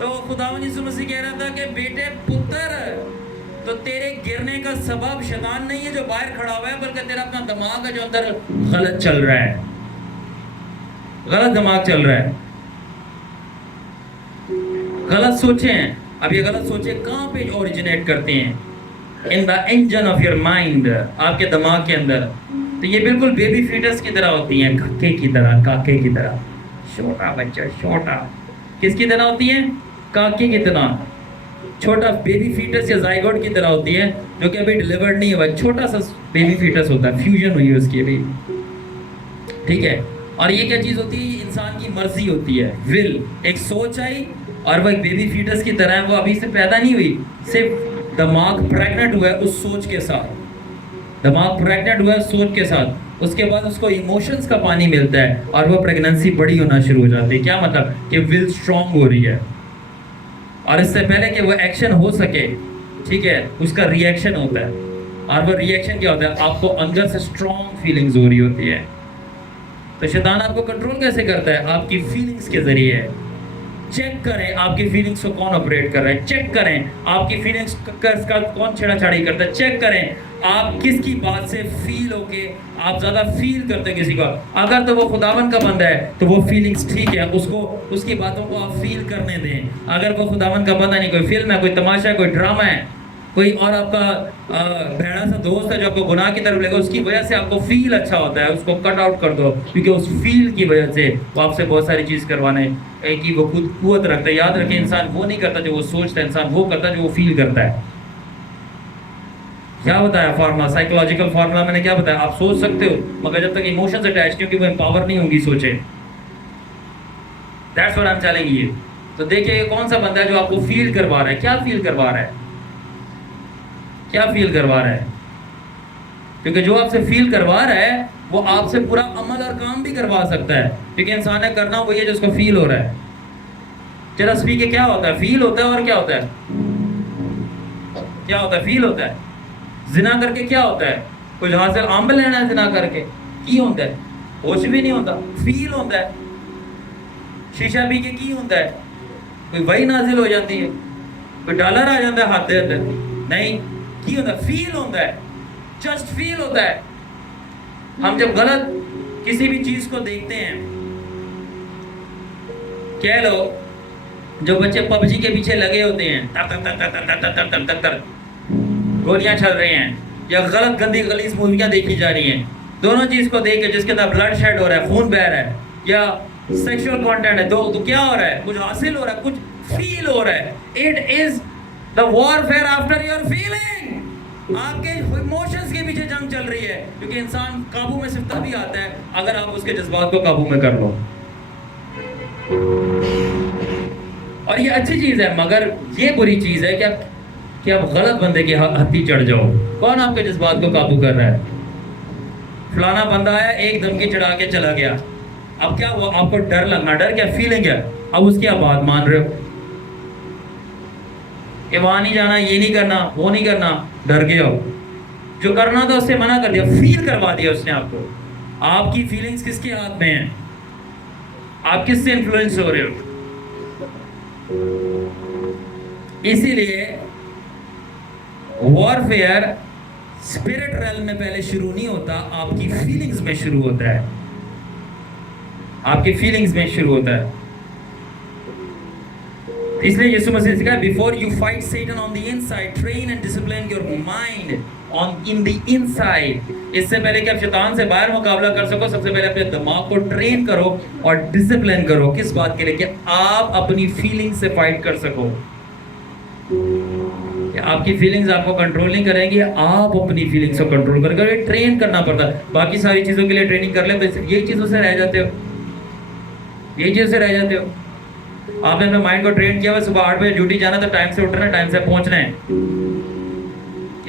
तो खुदावंद यीशु मसीह कह रहा था कि बेटे पुत्र, तो तेरे गिरने का सबब शैतान नहीं है जो बाहर खड़ा हुआ है, बल्कि तेरा अपना दिमाग है जो अंदर गलत चल रहा है, गलत दिमाग चल रहा है, गलत सोचें। अब ये गलत सोचें कहाँ पे ओरिजिनेट करते हैं? In the engine of your mind, आपके दिमाग के अंदर। तो ये बिल्कुल बेबी फीटस की तरह होती हैं, काके की तरह, काके की तरह, छोटा बच्चा, छोटा किसकी तरह होती है? काके की तरह, छोटा बेबी फीटस या जाइगोट की तरह होती है, जो कि अभी डिलीवर्ड नहीं हुआ, छोटा सा बेबी फीटस होता है, फ्यूजन हुई है उसकी अभी, ठीक है। और ये क्या चीज होती है? ये इंसान की मर्जी होती है, विल, एक सोच आई, और वो एक बेबी फीटस की तरह है, वो अभी से पैदा नहीं हुई, सिर्फ दिमाग प्रेग्नेंट हुआ है उस सोच के साथ, दिमाग प्रेग्नेंट हुआ है सोच के साथ। उसके बाद उसको इमोशंस का पानी मिलता है और वो प्रेगनेंसी बड़ी होना शुरू हो जाती है। क्या मतलब? कि विल स्ट्रांग हो रही है, और इससे पहले कि वो एक्शन हो सके, ठीक है, उसका रिएक्शन होता है। और वो रिएक्शन क्या होता है? आपको अंदर से स्ट्रांग फीलिंग्स हो रही होती है। तो शैतान आपको कंट्रोल कैसे करता है? आपकी फीलिंग्स के जरिए। चेक करें आपकी फीलिंग्स को कौन ऑपरेट कर रहा है, चेक करें आपकी फीलिंग्स का कौन छेड़ाछाड़ी करता है, चेक करें आप किसकी बात से फील होके आप ज्यादा फील करते हैं किसी को। अगर तो वो खुदावन का बंदा है तो वो फीलिंग्स ठीक है, उसको उसकी बातों को आप फील करने दें। अगर वो खुदावन का बंदा नहीं, कोई फिल्म है, कोई तमाशा है, कोई ड्रामा है, कोई और आपका भेड़ा सा दोस्त है जो आपको गुनाह की तरफ लेगा, उसकी वजह से आपको फील अच्छा होता है, उसको कट आउट कर दो, क्योंकि उस फील की वजह से वो आपसे बहुत सारी चीज़ करवाने की वो खुद कुवत रखता है। याद रखें, इंसान वो नहीं करता जो वो सोचता है, इंसान वो करता है जो वो फील करता है। क्या बताया फार्मूला, साइकोलॉजिकल फार्मूला मैंने क्या बताया? आप सोच सकते हो, मगर जब तक इमोशंस अटैच, क्योंकि वो एम्पावर नहीं होंगी सोचे। That's what I am telling you. तो देखिए ये कौन सा बंदा है जो आपको फील करवा रहा है, क्या फील करवा रहा है, क्या फील करवा रहा है? क्योंकि जो आपसे फील करवा रहा है वो आपसे पूरा अमल और काम भी करवा सकता है, क्योंकि इंसान ने करना वही है जो उसको फील हो रहा है। जरा स्पीक क्या होता है? फील होता है, और क्या होता है? क्या होता है? फील होता है। जिना करके क्या होता है? कुछ हासिल आंब लेना है, जिना करके की होता है? होश भी नहीं होता, फील होता है। शीशा पी के की होता है? कोई वही नाजिल हो जाती है, कोई डॉलर आ जाता है हाथ दे अंदर, नहीं, की होता है? फील होता है, जस्ट फील होता है। हम जब गलत किसी भी चीज को देखते हैं, कह लो जो बच्चे पबजी के पीछे लगे होते हैं, तर तर तर तर तर तर तर तर तर गोलियां चल रही हैं, या गलत गंदी गलीज मूवियां देखी जा रही हैं, दोनों चीज को देख के जिसके अंदर ब्लड शेड हो रहा है, खून बह रहा है, या सेक्सुअल कंटेंट है, तो क्या हो रहा है? कुछ हासिल हो रहा है, कुछ फील हो रहा है। It is the warfare after your feeling. आपके इमोशंस के पीछे जंग चल रही है, क्योंकि इंसान काबू में सिर्फ तभी आता है अगर आप उसके जज्बात को काबू में कर लो। और ये अच्छी चीज है, मगर ये बुरी चीज है कि आप गलत बंदे की हत्ती चढ़ जाओ। कौन आपके जज्बात को काबू कर रहा है? फलाना बंदा आया, एक धमकी चढ़ा के चला गया, अब क्या हुआ, आपको डर लगना, डर क्या फीलिंग है, अब उसकी आप बात मान रहे हो कि वहां नहीं जाना, ये नहीं करना, वो नहीं करना, डर गए हो। जो करना था उससे मना कर दिया, फील करवा दिया उसने आपको। आपकी फीलिंग्स किसके हाथ में है, आप किससे इन्फ्लुएंस हो रहे हो। इसीलिए वॉरफेयर स्पिरिट रेल्म में पहले शुरू नहीं होता, आपकी फीलिंग्स में शुरू होता है, आपकी फीलिंग्स में शुरू होता है। इसलिए यीशु मसीह ने सिखाया, before you fight Satan on the inside, train and discipline your mind on in the inside. इससे पहले कि आप शैतान से बाहर मुकाबला कर सको, सबसे पहले अपने दिमाग को ट्रेन करो और डिसिप्लिन करो। किस बात के लिए, कि आप अपनी फीलिंग्स से फाइट कर सको। आपकी फीलिंग्स आपको कंट्रोल नहीं करेंगी, आप अपनी फीलिंग्स को कंट्रोल करेंगे। ट्रेन करना पड़ता है, बाकी सारी चीजों के लिए ट्रेनिंग कर ले तो ये चीजों से रह जाते हो, ये चीजों से रह जाते हो। आपने अपने माइंड को ट्रेन किया हुआ, सुबह 8 बजे ड्यूटी जाना, तो टाइम से उठना, टाइम से पहुंचना है,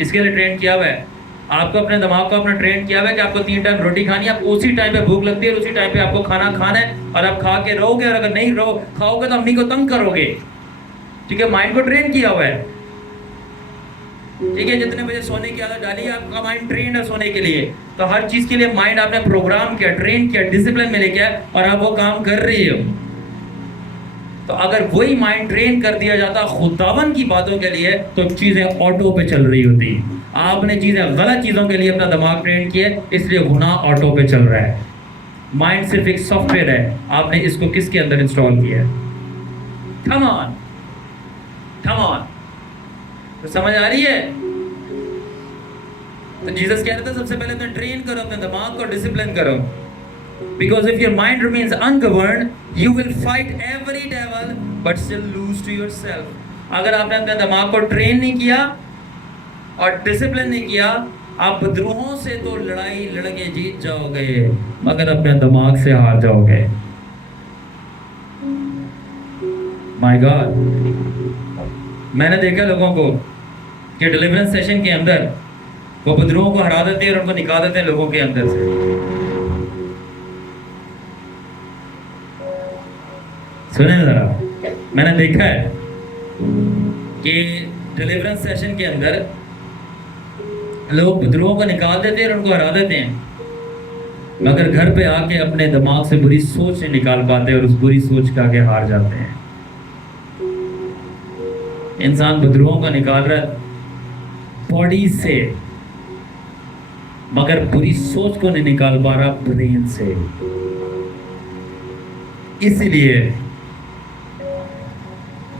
इसके लिए ट्रेन किया हुआ है। आपको अपने दिमाग को अपना ट्रेन किया हुआ है कि आपको 3 टाइम रोटी खानी है, आपको उसी टाइम पे भूख लगती है, उसी टाइम पे आपको खाना खाना है, और आप खा के रहोगे, और अगर नहीं खाओगे तो अम्मी को तंग करोगे। ठीक है, माइंड को ट्रेन किया हुआ है। ठीक है, जितने बजे सोने की आदत डाली है, आपका माइंड ट्रेन है सोने के लिए, तो हर चीज के लिए माइंड आपने प्रोग्राम किया, ट्रेन किया, डिसिप्लिन में लेके आया, और आप वो काम कर रही हो। तो अगर वही माइंड ट्रेन कर दिया जाता खुदावन की बातों के लिए, तो चीजें ऑटो पे चल रही होती। आपने चीजें गलत चीजों के लिए अपना दिमाग ट्रेन किया, इसलिए गुनाह ऑटो पे चल रहा है। माइंड सिर्फ एक सॉफ्टवेयर है, आपने इसको किसके अंदर इंस्टॉल किया है। कम ऑन, कम ऑन, तो समझ आ रही है। तो जीसस कह रहे थे, सबसे पहले तो ट्रेन करो अपने दिमाग को, डिसिप्लिन करो। Because if your mind remains ungoverned, you will fight every devil, but still lose to yourself. अगर आपने अपने दिमाग को ट्रेन नहीं किया और डिसिप्लिन नहीं किया, आप विद्रोहों से तो लड़ाई लड़के जीत जाओगे, मगर अपने दिमाग से हार जाओगे। My God, मैंने देखा लोगों को कि डिलीवरेंस सेशन के अंदर वो विद्रोहों को हरा देते हैं और उनको निकाल देते हैं लोगों के अंदर से। सुने जरा, मैंने देखा है कि डिलीवरेंस सेशन के अंदर लोग विद्रोहों को निकाल देते हैं और उनको हरा देते हैं, मगर घर पे आके अपने दिमाग से बुरी सोच नहीं निकाल पाते और उस बुरी सोच के आगे हार जाते हैं। इंसान विद्रोहों को निकाल रहा है बॉडी से, मगर बुरी सोच को नहीं निकाल पा रहा ब्रेन से। इसीलिए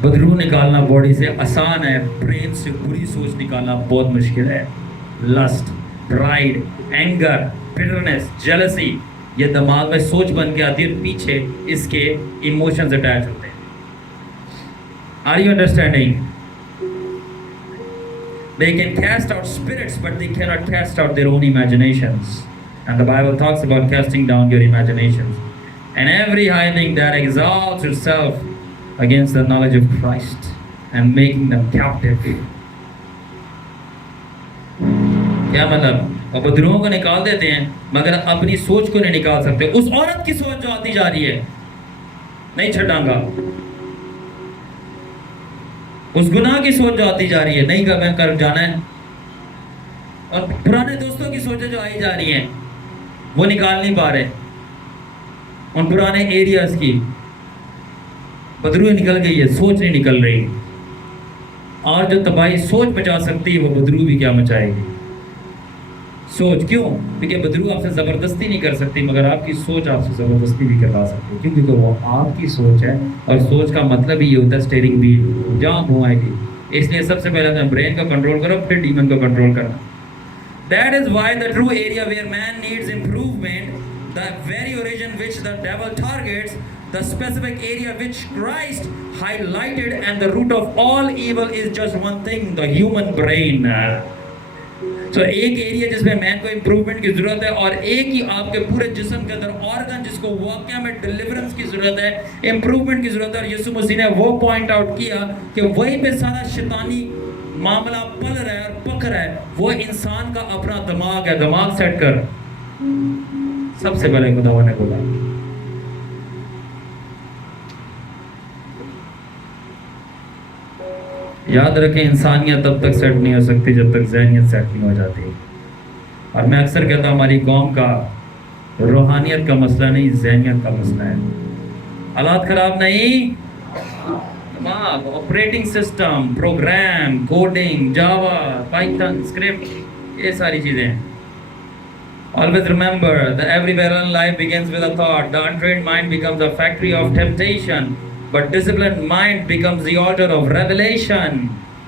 विद्रोह निकालना बॉडी से आसान है, ब्रेन से बुरी सोच निकालना बहुत मुश्किल है। Lust, pride, anger, bitterness, jealousy, ये दिमाग में सोच बन के आती है, पीछे इसके इमोशंस अटैच होते हैं। Are you understanding? They can cast out spirits, but they cannot cast out their own imaginations. And the Bible talks about casting down your imaginations. And every high thing that exalts itself against the knowledge of Christ and making them captive. क्या मतलब? अब विद्रोहों को निकाल देते हैं, मगर अपनी सोच को नहीं निकाल सकते। उस औरत की सोच जो आती जा रही है, नहीं छड़ांगा। उस गुनाह की सोच जो आती जा रही है, नहीं कर जाना है। और पुराने दोस्तों की सोचें जो आई जा रही हैं, वो निकाल नहीं पा रहे। उन पुराने एरियाज की बदरूह निकल गई है, सोच नहीं निकल रही। और जो तबाही सोच मचा सकती है, वो बदरूह भी क्या मचाएगी। सोच क्यों? क्योंकि बदरूह आपसे ज़बरदस्ती नहीं कर सकती, मगर आपकी सोच आपसे ज़बरदस्ती भी करवा सकती है। क्योंकि तो वो आपकी सोच है, और सोच का मतलब ही ये होता है स्टीयरिंग व्हील, जहाँ घुमाएगी। इसलिए सबसे पहले अपने ब्रेन को कंट्रोल करो, फिर डीमन को कंट्रोल करना। That is why the true area where man needs improvement, the very origin which the devil targets, the specific area which Christ highlighted, and the root of all evil is just one thing, the human brain. So एक area जिसमें man को improvement की जरूरत है, और एक ही आपके पूरे जिस्म के अंदर ऑर्गन जिसको वाकया में डिलीवरेंस की जरूरत है, इम्प्रूवमेंट की जरूरत है। और यीशु मसीह ने वो पॉइंट आउट किया कि वहीं पे सारा शैतानी मामला पल रहा है और पक रहा है। वो इंसान का अपना दिमाग है। दिमाग सेट कर। सबसे पहले खुदा ने बोला याद रखें, इंसानियत तब तक सेट नहीं हो सकती जब तक ज़हनियत सेट नहीं हो जाती। और मैं अक्सर कहता हूँ हमारी कौम का रूहानियत का मसला नहीं, ज़हनियत का मसला है। हालात ख़राब नहीं, दिमाग, ऑपरेटिंग सिस्टम, प्रोग्राम, कोडिंग, जावा, पाइथन, स्क्रिप्ट, ये सारी चीज़ें। Always remember that every barren life begins with a thought. The untrained mind becomes a factory of temptation, but disciplined mind becomes the altar of revelation.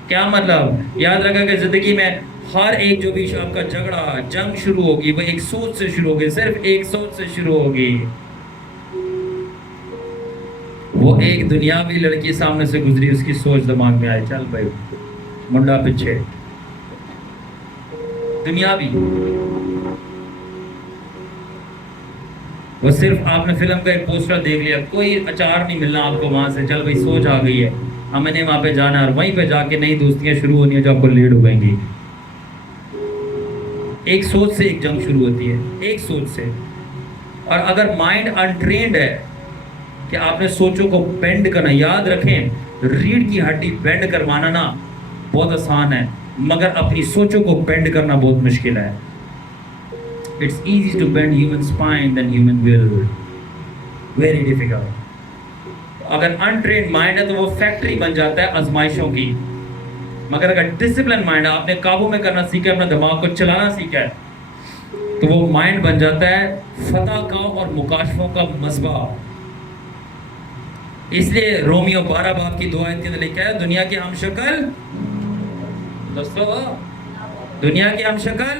क्या मतलब? याद रखा कि जिंदगी में हर एक जो भी आपका झगड़ा, जंग शुरू होगी, वो एक सोच से शुरू होगी, सिर्फ एक सोच से शुरू होगी। वो एक दुनियावी लड़की सामने से गुजरी, उसकी सोच दिमाग में आई, चल भाई मुंडा पीछे, दुनियावी। वो सिर्फ आपने फिल्म का एक पोस्टर देख लिया, कोई अचार नहीं मिलना आपको वहां से, चल भाई सोच आ गई है, हमने वहां पे जाना है और वहीं पे जाके नई दोस्तियां शुरू होनी है जो आपको लीड उगेंगी। एक सोच से एक जंग शुरू होती है, एक सोच से। और अगर माइंड अनट्रेन्ड है कि आपने सोचों को बेंड करना, याद रखें रीढ़ की हड्डी बेंड करवाना ना बहुत आसान है, मगर अपनी सोचों को बेंड करना बहुत मुश्किल है। It's easy to bend human spine than human will. Very difficult. अगर अनट्रेन्ड माइंड है तो वो फैक्ट्री बन जाता है आजमाइशों की, मगर अगर डिसिप्लिन माइंड है, आपने काबू में करना सीखा है, अपना दिमाग को चलाना सीखा है, तो वो माइंड बन जाता है फतह का और मुकाशफों का मज़बा। इसलिए रोमियो 12 बाब की दुआ के अंदर लिखा है, दुनिया की हम शक्ल दोस्तों, दुनिया की हम शक्ल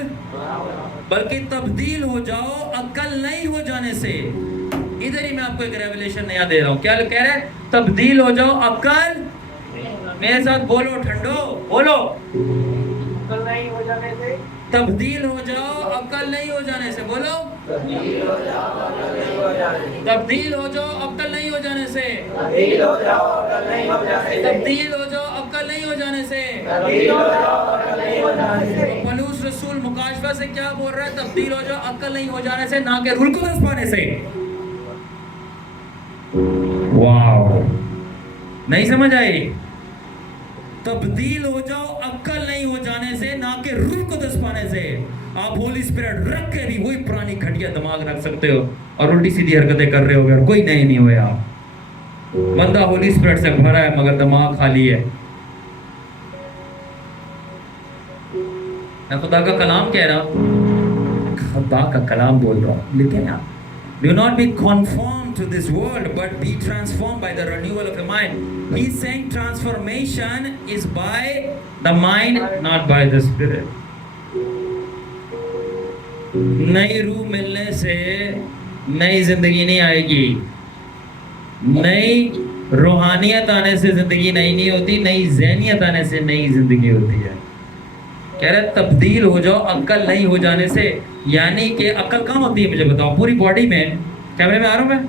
बल्कि तब्दील हो जाओ अक्ल नहीं हो जाने से। इधर ही मैं आपको एक रेवलेशन नया दे रहा हूं। क्या कह रहे हैं? तब्दील हो जाओ अक्ल, मेरे साथ बोलो ठंडो, बोलो अक्ल नहीं हो जाने से, तब्दील हो जाओ अक्ल नहीं हो जाने से, बोलो तब्दील हो जाओ अक्ल नहीं हो जाने से, तब्दील हो जाओ अक्ल नहीं हो जाने से, तब्दील हो जाओ अक्ल नहीं हो जाने से, तब्दील हो जाओ अक्ल नहीं हो जाने से, तब्दील हो जाओ अक्ल नहीं हो जाने से। पलूस रसूल मुकाशफा से क्या बोल रहा है? तब्दील हो जाओ अक्ल नहीं हो जाने से, ना कि रूल को दस पाने से। वाओ, नहीं समझ आई? तब्दील हो जाओ अक्ल नहीं हो जाने से, ना कि रूह को दस पाने से। आप होली स्पिरिट रख के भी वही पुरानी घटिया दिमाग रख सकते हो और उल्टी सीधी हरकतें कर रहे हो, अगर कोई नए नहीं हुए। आप बंदा होली स्पिरिट से भरा है मगर दिमाग खाली है। मैं खुदा का कलाम कह रहा हूं, खुदा का कलाम बोल रहा हूं, लेकिन आप do not be conformed to this world but be transformed by the renewal of your mind. He's saying transformation is by the mind, not by the spirit. नई रूह मिलने से नई जिंदगी नहीं आएगी, नई रूहानियत आने से जिंदगी नई नहीं होती, नई ज़हनियत आने से नई जिंदगी होती है। कह रहे तब्दील हो जाओ अक्ल नहीं हो जाने से, यानी कि अक्ल कहाँ होती है मुझे बताओ? पूरी बॉडी में, कैमरे में आ रहा हूँ मैं,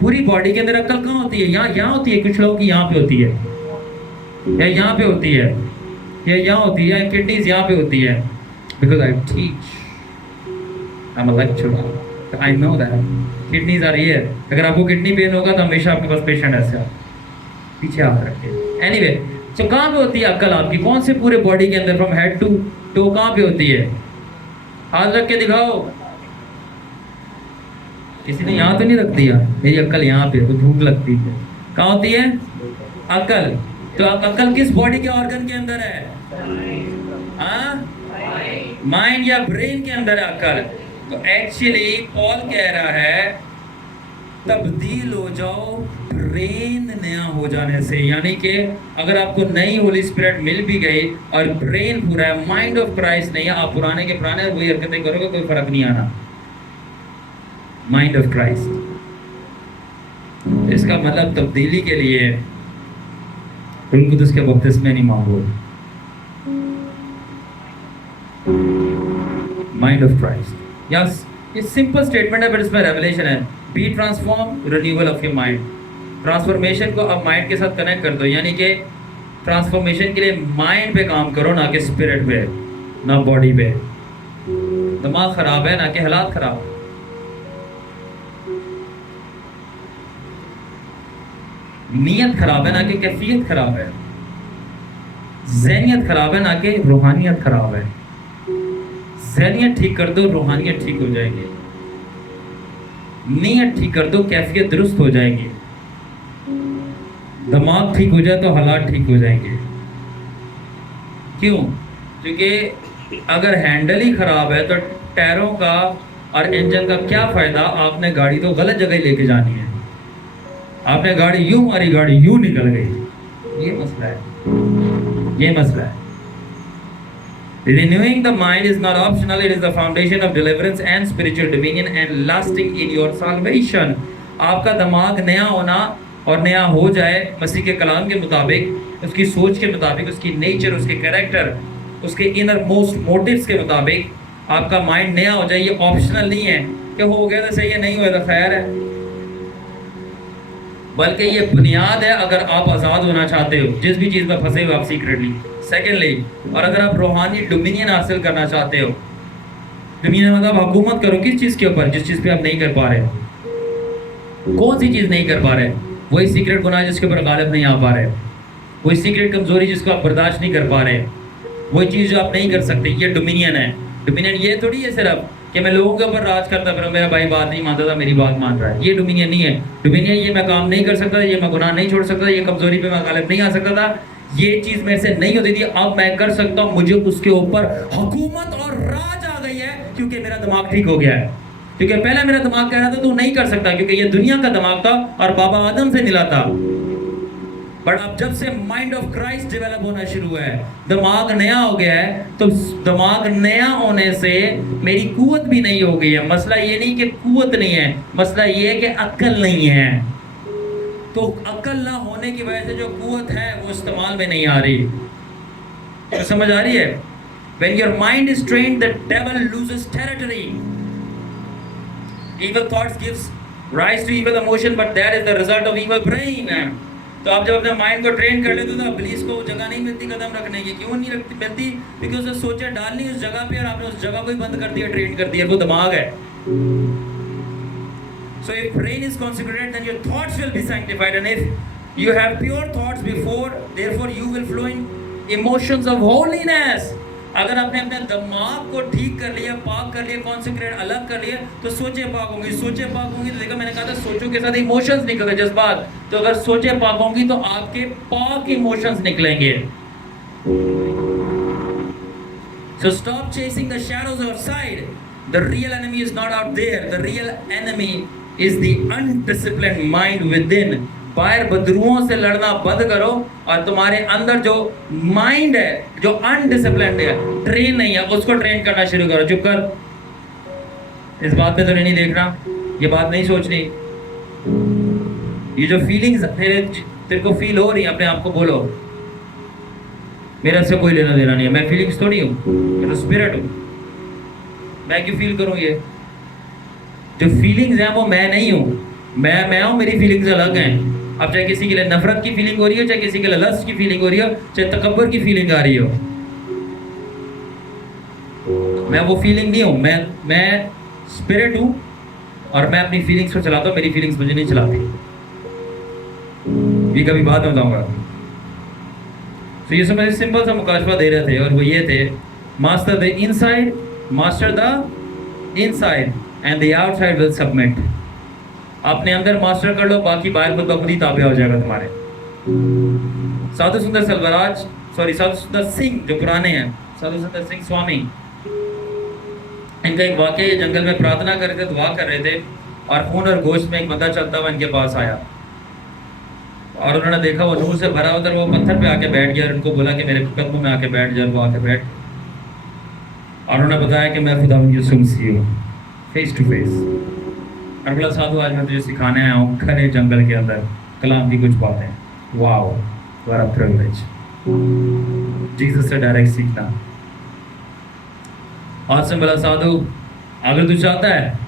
पूरी बॉडी के अंदर अक्ल कहाँ होती है? यहाँ होती है, कुछ लोगों की यहाँ पे होती है, या यहाँ पे होती है, या यहाँ होती है, किडनीज यहाँ पे होती है। Because I teach, I am a lecturer, I know that kidneys आ रही है। अगर आपको किडनी पेन होगा तो हमेशा आपके पास पेशेंट ऐसे पीछे हाथ रखे। एनीवे, तो कहाँ पे होती है अक्ल आपकी? कौन से पूरे बॉडी के अंदर, फ्रॉम हेड टू टो, कहाँ पे होती है? हाथ रख के दिखाओ। किसी ने यहाँ तो नहीं रख दिया? मेरी अक्ल यहाँ पे, तो भूख लगती है। कहाँ होती है अक्ल? तो अक्ल किस बॉडी के ऑर्गन के अंदर है? माइंड या ब्रेन के अंदर है अक्ल। तो एक्चुअली पॉल कह रहा है तब्दील हो जाओ ब्रेन नया हो जाने से, यानी कि अगर आपको नई होली स्पिरिट मिल भी गई और ब्रेन पूरा है, माइंड ऑफ क्राइस्ट नहीं है, आप पुराने के पुराने वही हरकतें करोगे, कोई फर्क नहीं आना। माइंड ऑफ क्राइस्ट, इसका मतलब तब्दीली के लिए रूह कुदस के बपतिस्मे नहीं मांगो। माइंड ऑफ क्राइस्ट, यस, ये सिंपल स्टेटमेंट है, बट इसमें रेवलेशन है। Be transform, renewal of your mind. Transformation को अब माइंड के साथ कनेक्ट कर दो, यानी कि ट्रांसफॉर्मेशन के लिए माइंड पे काम करो, ना कि स्पिरिट पे, ना बॉडी पे। दिमाग खराब है ना कि हालात खराब, नीयत खराब है ना कि कैफियत खराब है। ज़हनियत खराब है, ना कि रूहानियत खराब है। ज़हनियत ठीक कर दो, रूहानियत ठीक हो जाएगी। नीयत ठीक कर दो, कैफियत दुरुस्त हो जाएगी। दिमाग ठीक हो जाए तो हालात ठीक हो जाएंगे। क्यों? क्योंकि अगर हैंडल ही खराब है तो टायरों का और इंजन का क्या फ़ायदा? आपने गाड़ी तो गलत जगह लेके जानी है। आपने गाड़ी यूं मारी, गाड़ी यूं निकल गई। ये मसला है, ये मसला है। Renewing the mind is not optional, it is the foundation of deliverance and spiritual dominion and lasting in your salvation. आपका दिमाग नया होना और नया हो जाए मसीह के कलाम के मुताबिक, उसकी सोच के मुताबिक, उसकी नेचर, उसके कैरेक्टर, उसके इनर मोस्ट मोटिव्स के मुताबिक आपका माइंड नया हो जाए। ये ऑप्शनल नहीं है कि हो गया तो सही है, नहीं हुआ तो खैर है, बल्कि ये बुनियाद है अगर आप आज़ाद होना चाहते हो, जिस भी चीज़ में फंसे हो आप सीक्रेटली। सेकेंडली, और अगर आप रूहानी डोमिनियन हासिल करना चाहते हो, डोमिनियन मतलब हुकूमत करो किस चीज़ के ऊपर? जिस चीज़ पे आप नहीं कर पा रहे हो। कौन सी चीज़ नहीं कर पा रहे? वही सीक्रेट गुनाह जिसके ऊपर गालिब नहीं आ पा रहे, वही सीक्रेट कमजोरी जिसको आप बर्दाश्त नहीं कर पा रहे, वही चीज़ जो आप नहीं कर सकते, ये डोमिनियन है। डोमिनियन ये थोड़ी है सिर्फ कि मैं लोगों के ऊपर राज करता फिर मेरा भाई बात नहीं मानता था, मेरी बात मान रहा है, ये डोमिनियन नहीं है। डोमिनियन ये मैं काम नहीं कर सकता था, ये मैं गुनाह नहीं छोड़ सकता था, ये कमजोरी पे मैं गालिब नहीं आ सकता था, ये चीज़ मेरे से नहीं होती थी, अब मैं कर सकता हूँ, मुझे उसके ऊपर हुकूमत और राज आ गई है क्योंकि मेरा दिमाग ठीक हो गया है। क्योंकि पहले मेरा दिमाग कह रहा था तू नहीं कर सकता, क्योंकि ये दुनिया का दिमाग था और बाबा आदम से मिला था। बट अब जब से माइंड ऑफ क्राइस्ट डेवलप होना शुरू हुआ है, दिमाग नया हो गया है, तो दिमाग नया होने से मेरी कुव्वत भी नहीं हो गई है। मसला ये नहीं कि कुव्वत नहीं है, मसला ये है कि अक्ल नहीं है। तो अक्ल ना होने की वजह से जो कुव्वत है वो इस्तेमाल में नहीं आ रही। तो समझ आ रही है? When your mind is trained, the devil loses territory. Evil thoughts gives rise to evil emotion, but that is the result of evil brain. तो आप जब अपने माइंड को ट्रेन कर लेते हो तो पुलिस को जगह नहीं मिलती कदम रखने की। क्यों नहीं मिलती? क्योंकि उसे सोचा डालनी उस जगह पे और आपने उस जगह को ही बंद कर दिया, ट्रेन कर दिया। वो दिमाग है। So if brain is consecrated, then your thoughts will be sanctified, and if you have pure thoughts before, therefore you will flow in emotions of holiness. अगर आपने अपने दिमाग को ठीक कर लिया, पाक कर लिया, कॉन्सेंट्रेट अलग कर लिया, तो सोचे पाक होंगी। सोचे पाक होंगी तो देखा मैंने कहा था सोचों के साथ इमोशंस निकलते, जज्बात। तो अगर सोचे पाक होंगी तो आपके पाक इमोशंस निकलेंगे। So stop chasing the shadows outside. The real enemy is not out there. The real enemy is the undisciplined mind within. बाहर बदरुओं से लड़ना बंद करो और तुम्हारे अंदर जो माइंड है, जो अनडिसिप्लिन्ड है, ट्रेन नहीं है, उसको ट्रेन करना शुरू करो। चुप कर, इस बात पे तो नहीं देख रहा, ये बात नहीं सोचनी। ये जो फीलिंग्स तेरे को फील हो रही है, अपने आप को बोलो मेरा से कोई लेना देना नहीं है, मैं फीलिंग्स थोड़ी हूँ, मैं तो स्पिरिट हूँ। मैं क्यों फील करूँ? ये जो फीलिंग्स हैं वो मैं नहीं हूँ, मैं हूँ, मेरी फीलिंग्स अलग हैं। अब चाहे किसी के लिए नफरत की फीलिंग हो रही हो, चाहे किसी के लिए लस्ट की फीलिंग हो रही हो, चाहे तकब्बुर की फीलिंग आ रही हो, मैं वो फीलिंग नहीं हूँ। मैं स्पिरिट हूँ और मैं अपनी फीलिंग्स को चलाता हूँ, मेरी फीलिंग्स मुझे नहीं चलाती। ये कभी बाद में बताऊंगा। तो ये समझ सिंपल सा मुकाशवा दे रहे थे और वो ये थे, master the inside, master the inside and the outside will submit. अपने अंदर मास्टर कर लो, बाकी बाहर खुद ब खुद ही ताबे हो जाएगा तुम्हारे। साधु सुंदर साधु सुंदर सिंह जो पुराने हैं, साधु सुंदर सिंह स्वामी, इनका एक वाकया, ये जंगल में प्रार्थना कर रहे थे, दुआ कर रहे थे और खून और गोश्त में एक बंदा चलता हुआ इनके पास आया और उन्होंने देखा वो नूर से भरा, उधर वो पत्थर पे आके बैठ गया और उनको बोला कि मेरे कदमों में आके बैठ जा। वो आके बैठ और उन्होंने बताया कि मैं खुदा यूसुफ मसीह हूँ, फेस टू फेस। और बोला साधु आज मैं तुझे सिखाने आया हूँ घने जंगल के अंदर कलाम की कुछ बातें। Wow, what a privilege, Jesus से डायरेक्ट सीखना। आज से बोला साधु, अगर तू चाहता है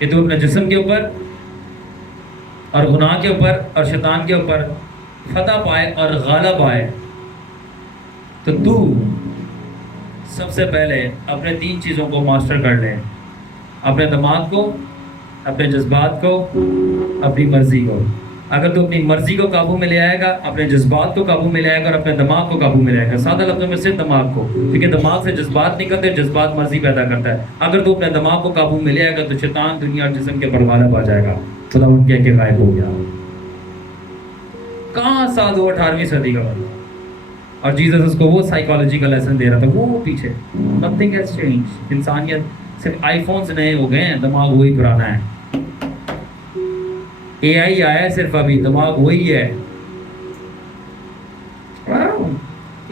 कि तू अपने जिस्म के ऊपर और गुनाह के ऊपर और शैतान के ऊपर फतह पाए और गालिब आए, तो तू सबसे पहले अपने 3 चीज़ों को मास्टर कर ले। अपने दिमाग को, अपने जज्बात को, अपनी मर्जी को। अगर तू अपनी मर्जी को काबू में ले आएगा, अपने जज्बात को काबू में ले आएगा और अपने दिमाग को काबू में ले आएगा, सादा लफ्जों में सिर्फ दिमाग को, क्योंकि दिमाग से जज्बात निकलते हैं, जज्बात मर्जी पैदा करता है। अगर तू अपने दिमाग को काबू में ले आएगा तो शैतान दुनिया और जिस्म के पर गालिब आ जाएगा। खुदा उठ के गायब हो गया। कहाँ साल वो 18वीं सदी का बंदा, और जीसस उसको वो साइकोलॉजी का लेसन दे रहा था, वो पीछे। Nothing has change. इंसानियत सिर्फ आईफोन्स नए हो गए हैं, दिमाग वही पुराना है। एआई आया है सिर्फ अभी, दिमाग वही है।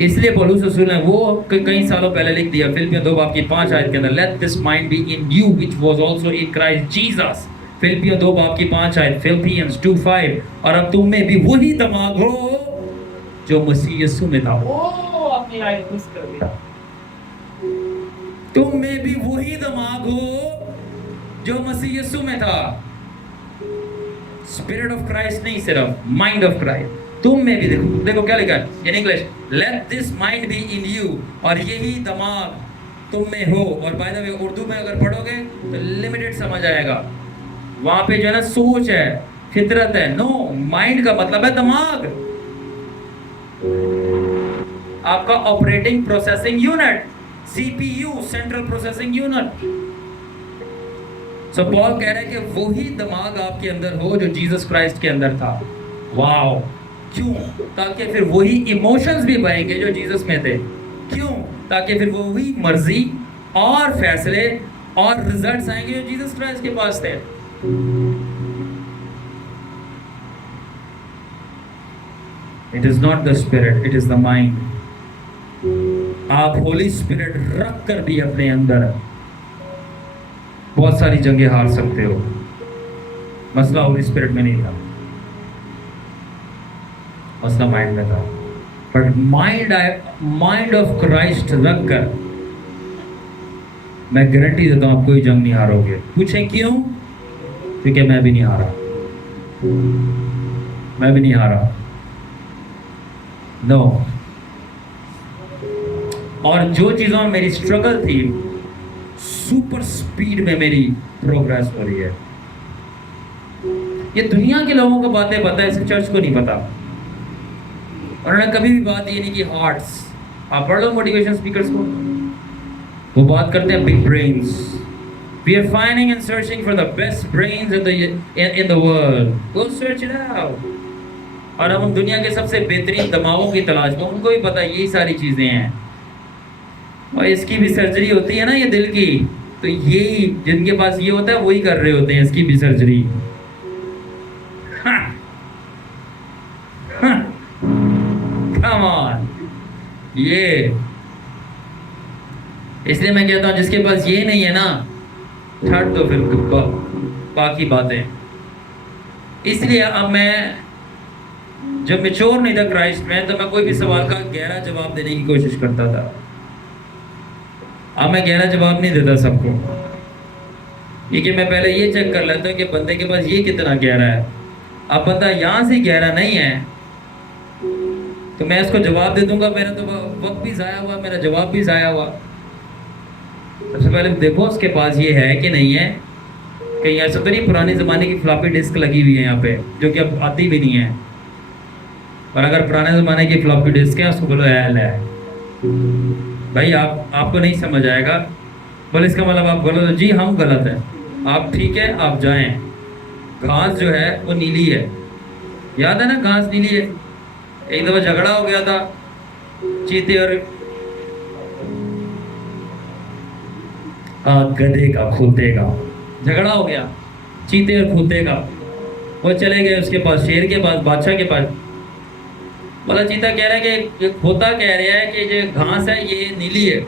इसलिए पौलुस रसूल ने वो कई सालों पहले लिख दिया फिलिपियों 2:5 के अंदर, let this mind be in you which was also in Christ Jesus. फिलिपियों 2:5 फिलिपियंस 2:5। और अब तुम में भी वही दिमाग हो जो मसीह यीशु में था। ओ अपनी आयत मिस कर दिया। तुम में भी वही दिमाग हो जो मसीह यीशु में था। स्पिरिट ऑफ क्राइस्ट नहीं, सिर्फ माइंड ऑफ क्राइस्ट। तुम में भी देखो क्या लिखा है in English, late this mind be in you, और यही दिमाग तुम में हो। और बाय द वे उर्दू में अगर पढ़ोगे तो लिमिटेड समझ आएगा। वहां पे जो है ना सोच है, फितरत है। नो, माइंड का मतलब है दिमाग, आपका operating processing unit, CPU, central processing unit. So Paul कह रहे हैं कि वही दिमाग आपके अंदर हो जो जीसस क्राइस्ट के अंदर था। वाओ, क्यों? ताकि फिर वही इमोशंस भी बहेंगे जो जीसस में थे। क्यों? ताकि फिर वही मर्जी और फैसले और रिजल्ट्स आएंगे जो जीसस क्राइस्ट के पास थे। It is not the spirit, it is the mind. आप होली स्पिरिट रख कर भी अपने अंदर बहुत सारी जंगें हार सकते हो। मसला होली स्पिरिट में नहीं था, मसला माइंड में था। बट माइंड ऑफ क्राइस्ट रख कर मैं गारंटी देता हूं आप कोई जंग नहीं हारोगे। पूछें क्यों? क्योंकि मैं भी नहीं हारा, मैं भी नहीं हारा। नो। और जो चीजों में मेरी स्ट्रगल थी, सुपर स्पीड में मेरी प्रोग्रेस हो रही है। ये दुनिया के लोगों को बातें पता है, इस चर्च को नहीं पता। उन्होंने कभी भी बात ये नहीं की हार्ट्स। आप पढ़ लो मोटिवेशन स्पीकर्स को, वो बात करते हैं big brains. We are finding and searching for the best brains in the world. Go search it out. और हम दुनिया के सबसे बेहतरीन दिमागों की तलाश में, उनको भी पता है यही सारी चीजें हैं। और इसकी भी सर्जरी होती है ना, ये दिल की, तो यही जिनके पास ये होता है वही कर रहे होते हैं इसकी भी सर्जरी। Come on, ये इसलिए मैं कहता हूं जिसके पास ये नहीं है ना, छाड़ दो फिर बाकी बातें। इसलिए अब मैं जब मैच्योर नहीं था क्राइस्ट में, तो मैं कोई भी सवाल का गहरा जवाब देने की कोशिश करता था। अब मैं गहरा जवाब नहीं देता सबको, क्योंकि मैं पहले ये चेक कर लेता हूँ कि बंदे के पास ये कितना गहरा है। अब बंदा यहाँ से गहरा नहीं है तो मैं इसको जवाब दे दूंगा, मेरा तो वक्त भी ज़ाया हुआ, मेरा जवाब भी ज़ाया हुआ। सबसे पहले देखो उसके पास ये है कि नहीं है। कहीं ऐसा तो नहीं पुराने ज़माने की फ्लॉपी डिस्क लगी हुई है यहाँ पे, जो कि अब आती भी नहीं है। और अगर पुराने ज़माने की फ्लॉपी डिस्क है, उसको बोलो है भाई, आपको नहीं समझ आएगा। बोले इसका मतलब आप गलत हो। जी हम गलत हैं, आप ठीक है, आप जाएं। घास जो है वो नीली है, याद है ना, घास नीली है। एक दफ़ा झगड़ा हो गया था चीते और गधे का, खोते का झगड़ा हो गया, चीते और खोते का। वो चले गए उसके पास, शेर के पास, बादशाह के पास। बोला चीता कह रहा है कि खोता कह रहा है कि जो घास है ये नीली है।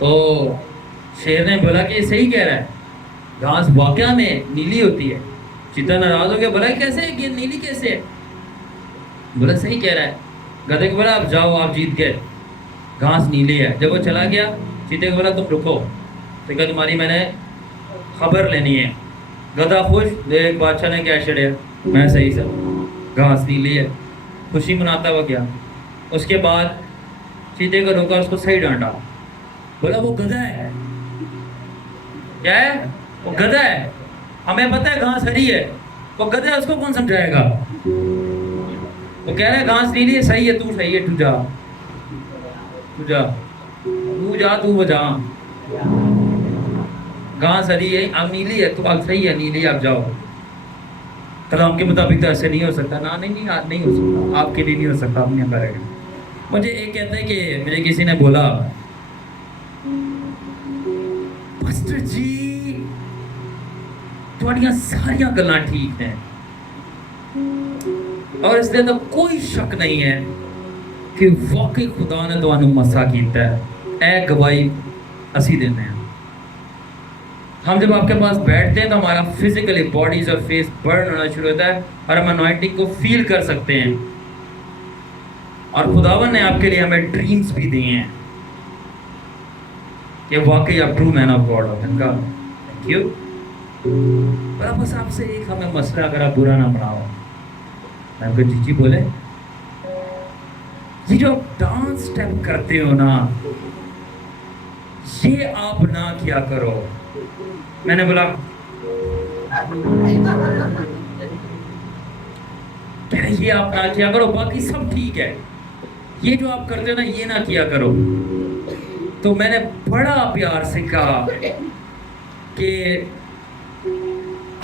तो शेर ने बोला कि सही कह रहा है, घास वाकया में नीली होती है। चीता नाराज हो गया, बोला कैसे, कि नीली कैसे है? बोला सही कह रहा है। गधे को बोला आप जाओ, आप जीत गए, घास नीली है। जब वो चला गया, चीते को बोला तुम रुको, तो क्या तुम्हारी मैंने खबर लेनी है। गधा खुश, देख बादशाह ने क्या छेड़िया, मैं सही सब, घास नीली है। खुशी मनाता हुआ गया। उसके बाद चीते को रोका, उसको सही डांटा। बोला वो गधा है। क्या है? वो गधा है। हमें पता है घास हरी है, वो गधा है, उसको कौन समझाएगा? वो कह रहा है घास नीली है, सही है, तू सही है, तू जा, तू जा, तू जा, तू बजा। घास हरी है, अब नीली है, तो अब सही है, नीली, आप जाओ। कलाम के मुताबिक तो ऐसे नहीं हो सकता ना, नहीं नहीं, नहीं हो सकता, आपके लिए नहीं हो सकता, अपने अंदर है। मुझे एक कहते हैं कि मुझे किसी ने बोला, पास्टर जी थोड़ियां सारिया गल्लां ठीक हैं, और इसलिए तो कोई शक नहीं है कि वाकई खुदा ने तुहानू मसा कीता है। ए गवाही असी देने हैं। हम जब आपके पास बैठते हैं तो हमारा फिजिकली बॉडीज और फेस बर्न होना शुरू होता है और हम अनॉइंटिंग को फील कर सकते हैं। और खुदावन ने आपके लिए हमें ड्रीम्स भी दिए हैं कि वाकई आप ट्रू मैन ऑफ गॉड हो। इनका थैंक यू। पर अब बस आपसे एक हमें मसला, अगर आप बुरा ना बनाओ, मैं जीजी बोले, ये जो डांस स्टेप करते हो ना, ये आप ना किया करो। मैंने बोला ये आप ना किया करो, बाकी सब ठीक है, ये जो आप करते हो ना, ये ना किया करो। तो मैंने बड़ा प्यार से कहा कि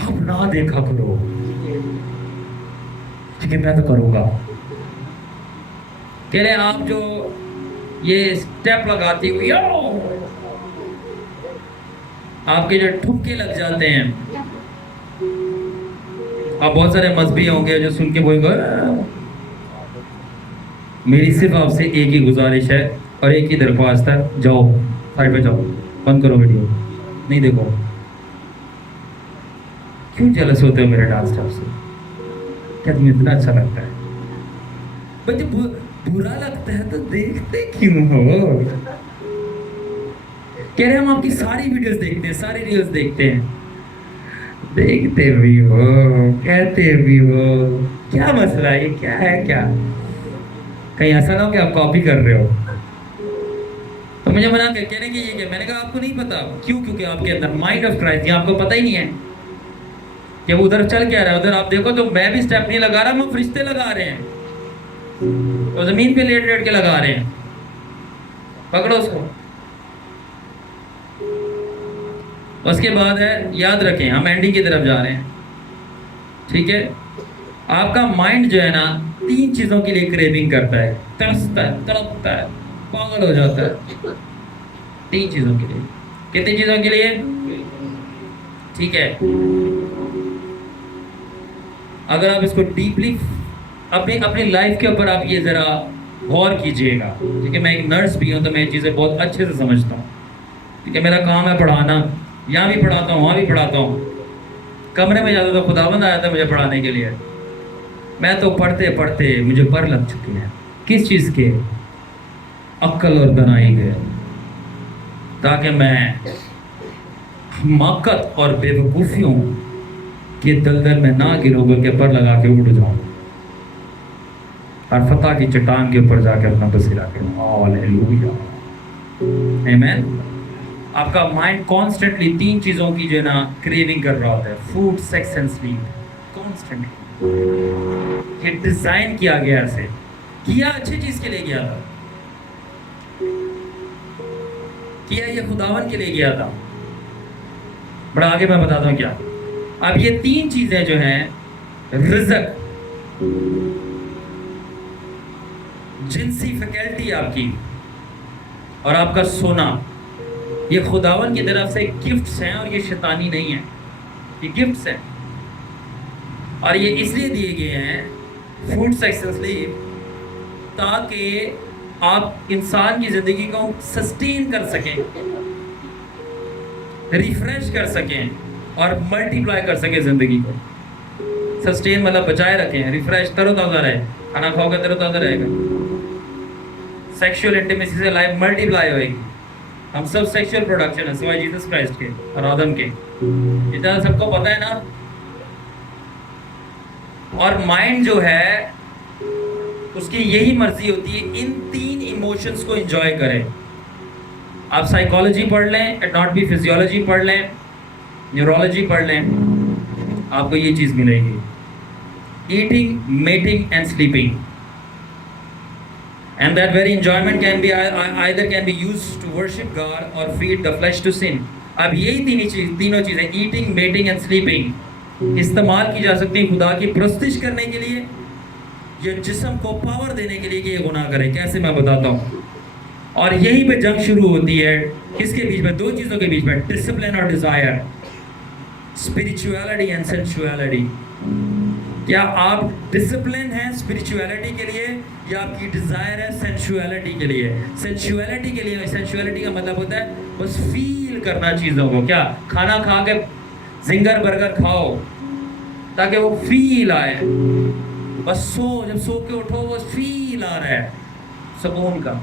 आप ना देखा करो, ठीक है, मैं तो करूंगा। कह रहे आप जो ये स्टेप लगाती हुई, आपके जो ठुमके लग जाते हैं, आप बहुत सारे मजहबी होंगे जो सुन के बोलेंगे, मेरी सिर्फ आपसे एक ही गुजारिश है और एक ही दरख्वास्त है, जाओ साइड पे जाओ, बंद करो वीडियो, नहीं देखो। क्यों जेलस होते हो मेरे डांस स्टेप से? क्या तुम्हें इतना अच्छा लगता है? बच्चे बुरा लगता है तो देखते क्यों हो? कह रहे हम आपकी सारी वीडियोस देखते हैं, सारी रील्स देखते हैं। देखते भी हो, कहते भी हो, क्या मसला है? ये क्या है? क्या कहीं ऐसा ना हो कि आप कॉपी कर रहे हो? तो मुझे मना कर कह रहे कि ये क्या? मैंने कहा आपको नहीं पता। क्यों? क्योंकि आपके अंदर माइंड ऑफ क्राइस्ट है, आपको पता ही नहीं है कि वो उधर चल क्या रहा है। उधर आप देखो तो मैं भी स्टेप नहीं लगा रहा, वो फरिश्ते लगा रहे हैं, वो जमीन पे लेट लेट के लगा रहे हैं। पकड़ो उसको। उसके बाद है, याद रखें हम एंडिंग की तरफ जा रहे हैं, ठीक है? आपका माइंड जो है ना, 3 चीजों के लिए क्रेविंग करता है, तरसता है, तड़पता है, पागल हो जाता है। 3 चीजों के लिए। कितनी चीजों के लिए? ठीक है, अगर आप इसको डीपली अपनी लाइफ के ऊपर आप ये जरा गौर कीजिएगा, ठीक है? मैं एक नर्स भी हूँ तो मैं ये चीज़ें बहुत अच्छे से समझता हूँ, ठीक है? मेरा काम है पढ़ाना, यहाँ भी पढ़ाता हूँ, वहाँ भी पढ़ाता हूँ। कमरे में जाता तो खुदाबंद आया था मुझे पढ़ाने के लिए। मैं तो पढ़ते पढ़ते मुझे पर लग चुकी है। किस चीज़ के? अक्ल और दनाई के, ताकि मैं हमाकत और बेवकूफ़ियों के दलदल में ना गिरोगे के पर लगा के उड़ जाऊँ और फतह की चट्टान के ऊपर जाके अपना बसेरा के। हालेलुया, आमीन। आपका माइंड कॉन्स्टेंटली 3 चीज़ों की जो है ना क्रेविंग कर रहा होता है, food, sex and sleep, constantly. ये डिज़ाइन किया गया, ऐसे किया, अच्छी चीज़ के लिए किया था, किया ये खुदावन के लिए किया था। बड़ा आगे मैं बताता हूँ क्या। अब ये 3 चीज़ें जो हैं, रिज़्क, जिनसी फैकल्टी आपकी, और आपका सोना, ये खुदावन की तरफ से गिफ्ट्स हैं, और ये शैतानी नहीं है, ये गिफ्ट्स हैं। और ये इसलिए दिए गए हैं, फूड, सेक्स एंड स्लीप, ताकि आप इंसान की ज़िंदगी को सस्टेन कर सकें, रिफ्रेश कर सकें और मल्टीप्लाई कर सकें ज़िंदगी को। सस्टेन मतलब बचाए रखें, रिफ्रेश, तरोताज़ा रहे, खाना खाओगे तरोताज़ा रहेगा। सेक्सुअल इंटीमेसी से लाइफ मल्टीप्लाई होएगी। हम सब सेक्सुअल प्रोडक्शन है सिवाय जीसस क्राइस्ट के और आदम के, इतना सबको पता है ना। और माइंड जो है उसकी यही मर्जी होती है, इन 3 इमोशंस को एंजॉय करें। आप साइकोलॉजी पढ़ लें, एटनॉट भी फिजियोलॉजी पढ़ लें, न्यूरोलॉजी पढ़ लें, आपको ये चीज मिलेगी, eating, mating and sleeping, and that very enjoyment can be either can be used to worship God or feed the flesh to sin. अब यही तीनों चीजें, ईटिंग, मेटिंग एंड स्लीपिंग, इस्तेमाल की जा सकती है खुदा की प्रस्तिश करने के लिए, ये जिस्म को पावर देने के लिए कि ये गुनाह करे। कैसे, मैं बताता हूँ। और यहीं पे जंग शुरू होती है, किसके बीच में? दो चीजों के बीच में, डिसिप्लिन और डिजायर, स्पिरिचुअलिटी एंड सेंसुअलिटी। क्या आप डिसिप्लिन हैं स्पिरिचुअलिटी के लिए, या आपकी डिजायर है सेंसुअलिटी के लिए? सेंसुअलिटी के लिए, सेंसुअलिटी का मतलब होता है बस फील करना चीजों को। क्या, खाना खा के जिंगर बर्गर खाओ ताकि वो फील आए, बस जब सो के उठो बस फील आ रहा है सुकून का।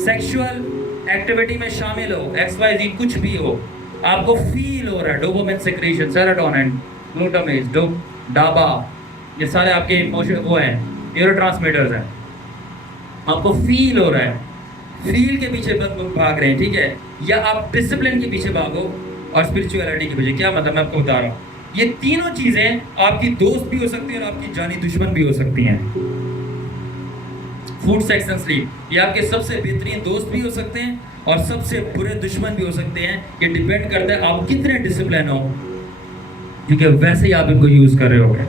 सेक्सुअल एक्टिविटी में शामिल हो, XYZ कुछ भी हो, आपको फील हो रहा है, डोपामिन सेक्रेशन, सेरोटोनिन, ग्लूटामेट, डाबा, ये सारे आपके इमोशन वो हैं, न्यूरोट्रांसमीटर्स हैं, आपको फील हो रहा है, फील के पीछे भाग रहे हैं, ठीक है? या आप डिसिप्लिन के पीछे भागो और स्पिरिचुअलिटी के पीछे। क्या मतलब, मैं आपको बता रहा हूँ, ये तीनों चीजें आपकी दोस्त भी हो सकती हैं और आपकी जानी दुश्मन भी हो सकती हैं। फूड, सेक्स एंड स्लीप, ये आपके सबसे बेहतरीन दोस्त भी हो सकते हैं और सबसे बुरे दुश्मन भी हो सकते हैं। ये डिपेंड करता है आप कितने डिसिप्लिन हो, क्योंकि वैसे ही आप इनको यूज कर रहे होगे।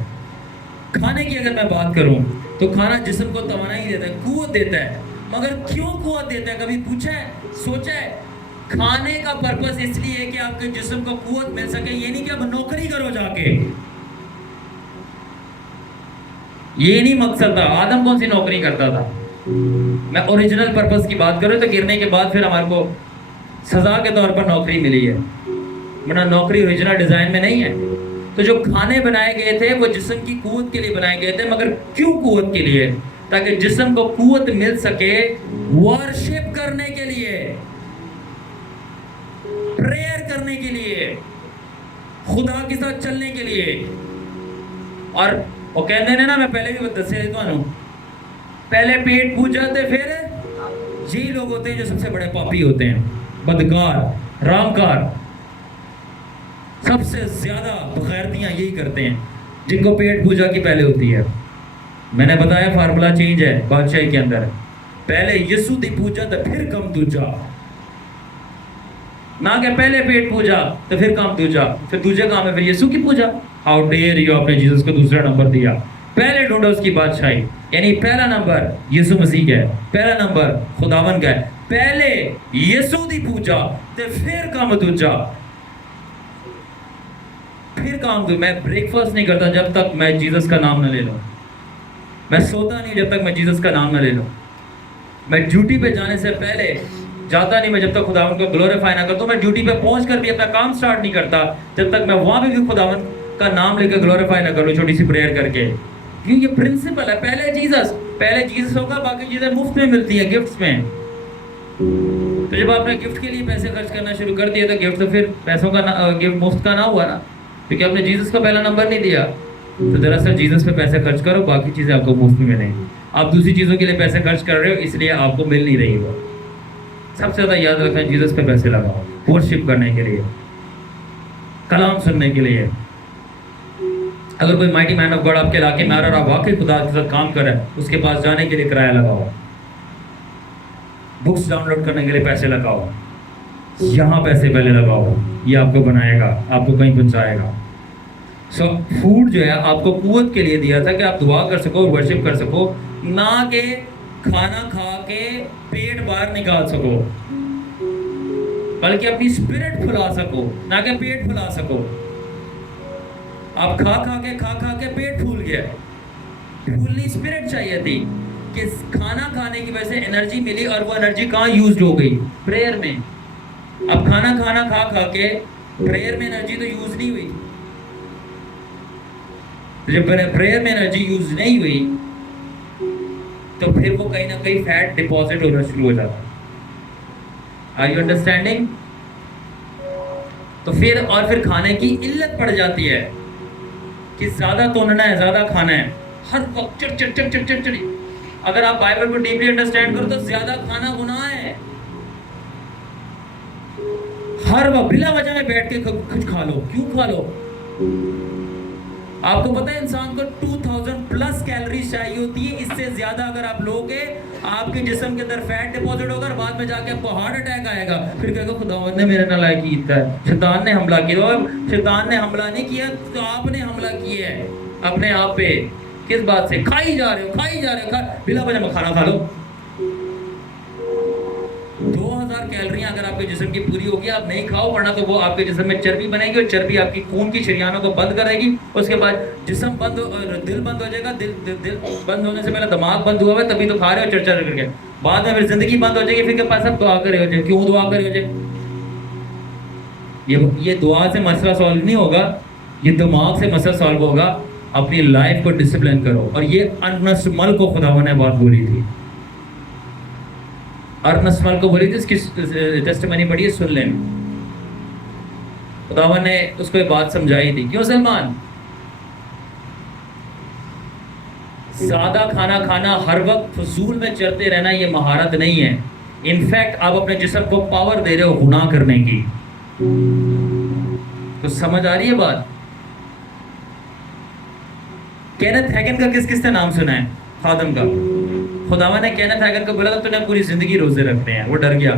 खाने की अगर मैं बात करूं तो खाना जिस्म को तवानाई देता है, कुव्वत देता है, मगर क्यों कुव्वत देता है? कभी पूछा है, सोचा है? खाने का पर्पस इसलिए है कि आपके जिस्म को कुव्वत मिल सके, ये नहीं कि आप नौकरी करो जाके। ये नहीं मकसद था। आदम कौन सी नौकरी करता था? मैं ओरिजिनल पर्पस की बात करूं तो गिरने के बाद फिर हमारे को सजा के तौर पर नौकरी मिली है, वरना नौकरी ओरिजिनल डिजाइन में नहीं है। तो जो खाने बनाए गए थे वो जिस्म की कुव्वत के लिए बनाए गए थे, मगर क्यों कुव्वत के लिए? ताकि जिस्म को कुव्वत मिल सके वर्शिप करने के लिए, प्रेयर करने के लिए, खुदा के साथ चलने के लिए। और वो कहते हैं ना, मैं पहले भी दसे देता, पहले पेट पूज जाते, फिर यही लोग होते हैं जो सबसे बड़े पापी होते हैं, बदकार, रामकार, सबसे ज्यादा बगैरतियां यही करते हैं, जिनको पेट पूजा की पहले होती है। मैंने बताया फार्मूला चेंज है बादशाही के अंदर, पहले यीशु दी पूजा तो फिर कम दूजा, ना कि पहले पेट पूजा तो फिर काम दूजा, फिर दूजे काम है फिर यीशु की पूजा। हाउ डेयर यू, आपने जीसस को दूसरा नंबर दिया। पहले ढूंढो उसकी बादशाही, यानी पहला नंबर यीशु मसीह का है, पहला नंबर खुदावन का है, पहले यीशु दी पूजा तो फिर काम दूजा, फिर काम दू। मैं ब्रेकफास्ट नहीं करता जब तक मैं जीसस का नाम न ले लूं, मैं सोता नहीं जब तक मैं जीसस का नाम न ले लूं, मैं ड्यूटी पे जाने से पहले जाता नहीं मैं जब तक खुदावन को ग्लोरीफाई ना कर। तो मैं ड्यूटी पे पहुंच कर भी अपना काम स्टार्ट नहीं करता जब तक मैं वहां पे भी खुदावन का नाम लेकर ग्लोरीफाई ना करूं, छोटी सी प्रेयर करके। क्योंकि ये प्रिंसिपल है, पहले जीसस होगा, बाकी चीजें मुफ्त में मिलती है, गिफ्ट्स में। तो जब आपने गिफ्ट के लिए पैसे खर्च करना शुरू कर दिया तो गिफ्ट तो फिर पैसों का गिफ्ट मुफ्त का ना हुआ ना, क्योंकि आपने जीसस का पहला नंबर नहीं दिया। तो दरअसल जीसस पे पैसे खर्च करो, बाकी चीजें आपको मुफ्त में मिलेंगी। आप दूसरी चीजों के लिए पैसे खर्च कर रहे हो, इसलिए आपको मिल नहीं रही वो। सबसे ज्यादा याद रखें, जीसस पे पैसे लगाओ, वर्शिप करने के लिए, कलाम सुनने के लिए। अगर कोई माइटी मैन ऑफ गॉड आपके इलाके में आ रहा है और वाकई खुदा के साथ काम कर रहा है, उसके पास जाने के लिए किराया लगाओ, बुक्स डाउनलोड करने के लिए पैसे लगाओ, यहाँ पैसे पहले लगाओ, ये आपको बनाएगा, आपको कहीं पहुंचाएगा। सो फूड जो है आपको कुव्वत के लिए दिया था कि आप दुआ कर सको, वर्शिप कर सको, ना कि खाना खा के पेट बाहर निकाल सको, बल्कि अपनी स्पिरिट फुला सको, ना कि पेट फुला सको। आप खा खा के पेट फूल गया, फूलनी स्पिरिट चाहिए थी कि खाना खाने की वजह से एनर्जी मिली, और वो एनर्जी कहाँ यूज हो गई? प्रेयर में। अब खाना खा के प्रेयर में एनर्जी तो यूज नहीं हुई। जब प्रेयर में एनर्जी यूज नहीं हुई तो फिर वो कहीं ना कहीं फैट डिपॉजिट होना शुरू हो जाता है। Are you understanding? तो फिर खाने की इल्लत पड़ जाती है कि ज्यादा तोड़ना है, ज्यादा खाना है, हर वक्त चिड़। अगर आप बाइबल को डीपली अंडरस्टैंड करो तो ज्यादा खाना गुनाह है। हर वक्त बिला वजह में बैठ के कुछ खा लो, क्यों खा लो? आपको पता है इंसान को 2000 प्लस कैलोरीज चाहिए होती है, इससे ज्यादा अगर आप लोगे आपके जिस्म के अंदर फैट डिपॉजिट होगा और बाद में जाके आपको हार्ट अटैक आएगा, फिर कहेगा खुदावंद ने मेरे नालायक किया है, शैतान ने हमला किया। और शैतान ने हमला नहीं किया तो आपने हमला किया है अपने आप पे। किस बात से? खाई जा रहे हो बिला वजह खाना खा लो। 2000 कैलोरियां अगर आपके जिस्म की पूरी होगी, आप नहीं खाओ, वरना तो वो आपके जिस्म में चर्बी बनेगी और चर्बी आपकी खून की शरियानों को बंद करेगी। उसके बाद जिस्म बंद और दिल बंद हो जाएगा। दिल बंद होने से पहले दिमाग बंद हुआ है, तभी तो खा रहे हो चर्चा करके। बाद में फिर जिंदगी बंद हो जाएगी, फिर के पास आप दुआ करे हो जाए। क्यों दुआ करे हो जाए? ये दुआ से मसला सॉल्व नहीं होगा, ये दिमाग से मसला सॉल्व होगा। अपनी लाइफ को डिसिप्लिन करो। और ये अर्नस्ट मल को खुदावन ने बात बोली थी, अर्नस्ट मल को बोली थी, इसकी टेस्टिमनी पढ़िए, सुन लें। खुदावन ने उसको एक बात समझाई थी। क्यों सलमान? सादा खाना खाना, हर वक्त फजूल में चलते रहना, ये महारत नहीं है। इनफैक्ट आप अपने जिस्म को पावर दे रहे हो गुनाह करने की। तो समझ आ रही है बात? केनेथ हैगन का किस किसने नाम सुना है? खादम का। खुदावन ने केनेथ हैगन को बोला था तूने पूरी जिंदगी रोजे रखने हैं। वो डर गया,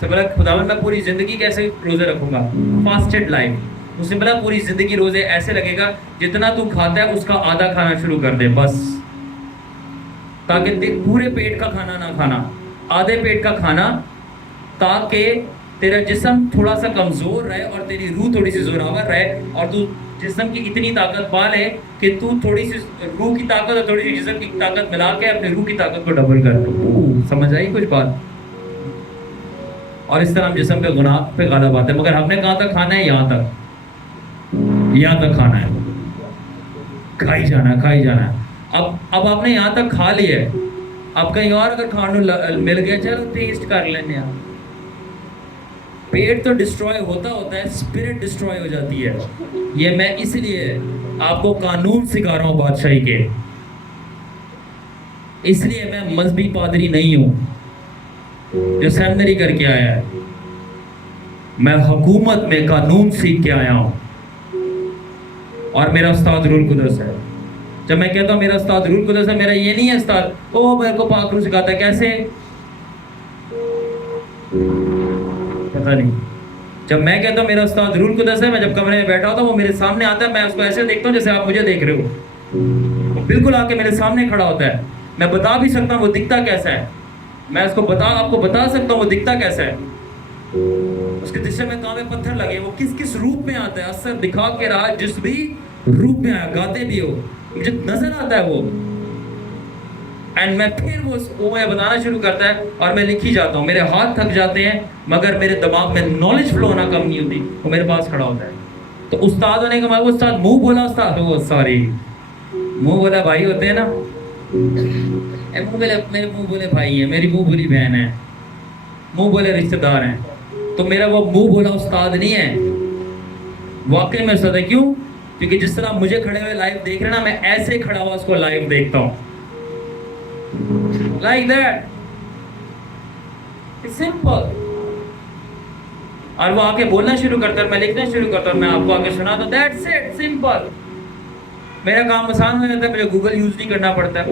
सब बोला खुदावन मैं पूरी जिंदगी कैसे रोजे रखूंगा? Fasted life. उसने बोला पूरी जिंदगी रोजे ऐसे लगेगा जितना तू खाता है उसका आधा खाना शुरू कर दे बस, ताकि पूरे पेट का खाना ना खाना, आधे पेट का खाना, ताकि तेरा जिस्म थोड़ा सा कमजोर रहे और तेरी रूह थोड़ी सी जोरावर रहे, और तू जिस्म की इतनी ताकत पा ले कि तू थोड़ी सी रूह की ताकत और थोड़ी सी जिस्म की ताकत मिला के अपनी रूह की ताकत को डबल कर। समझ आई कुछ बात? और इस तरह हम जिस्म पे गुनाह पे गालिब आते हैं। मगर हमने कहाँ तक खाना है? यहाँ तक खाना है, खाई जाना है। अब आपने यहाँ तक खा लिया है, अब कहीं और अगर खाने मिल गया, चलो टेस्ट कर लेने यार। पेट तो डिस्ट्रॉय होता है, स्पिरिट डिस्ट्रॉय हो जाती है। ये मैं इसलिए आपको कानून सिखा रहा हूँ बादशाही के, इसलिए मैं मजहबी पादरी नहीं हूं जो सेमिनरी करके आया है। मैं हुकूमत में कानून सीख के आया हूं, और मेरा उस्ताद रूल कुदस है। जब मैं कहता हूं मेरा उस्ताद रूल कुदस है, मेरा ये नहीं है उस्ताद ओ मेरे को पाक रूह सिखाता है। कैसे? पता नहीं। जब मैं कहता हूँ मेरा उस्ताद रूल कुदस है, मैं जब कमरे में बैठा होता हूँ वो मेरे सामने आता है, मैं उसको ऐसे देखता हूँ जैसे आप मुझे देख रहे हो। वो बिल्कुल आके मेरे सामने खड़ा होता है। मैं बता भी सकता हूँ वो दिखता कैसा है, मैं उसको आपको बता सकता हूँ वो दिखता कैसा है। उसके जिस्म में कांवे पत्थर लगे, वो किस किस रूप में आता है, असर दिखा के रहा, जिस भी रूप में आया, गाते भी हो, मुझे नजर आता है वो। एंड मैं फिर वो मैं बताना शुरू करता है और मैं लिख ही जाता हूँ। मेरे हाथ थक जाते हैं मगर मेरे दिमाग में नॉलेज फ्लो होना कम नहीं होती। वो मेरे पास खड़ा होता है। तो उस्ताद होने का वो उस्ताद मुंह बोला उस्ताद, वो सॉरी मुंह बोला भाई होते हैं ना, मेरे मुंह बोले भाई है, मेरी मुंह बोली बहन है, मुंह बोले रिश्तेदार हैं। तो मेरा वो मुंह बोला उस्ताद नहीं है, वाकई में उस्ताद है। क्यों? क्योंकि जिस तरह मुझे खड़े हुए लाइव देख रहे ना, मैं ऐसे खड़ा हुआ उसको लाइव देखता हूँ, like that, it's simple। और वो आके बोलना शुरू करता है, मैं लिखना शुरू करता हूँ, मैं आपको आके सुनाता हूँ, that's it, simple। मेरा काम आसान हो जाता है, मुझे गूगल यूज नहीं करना पड़ता है,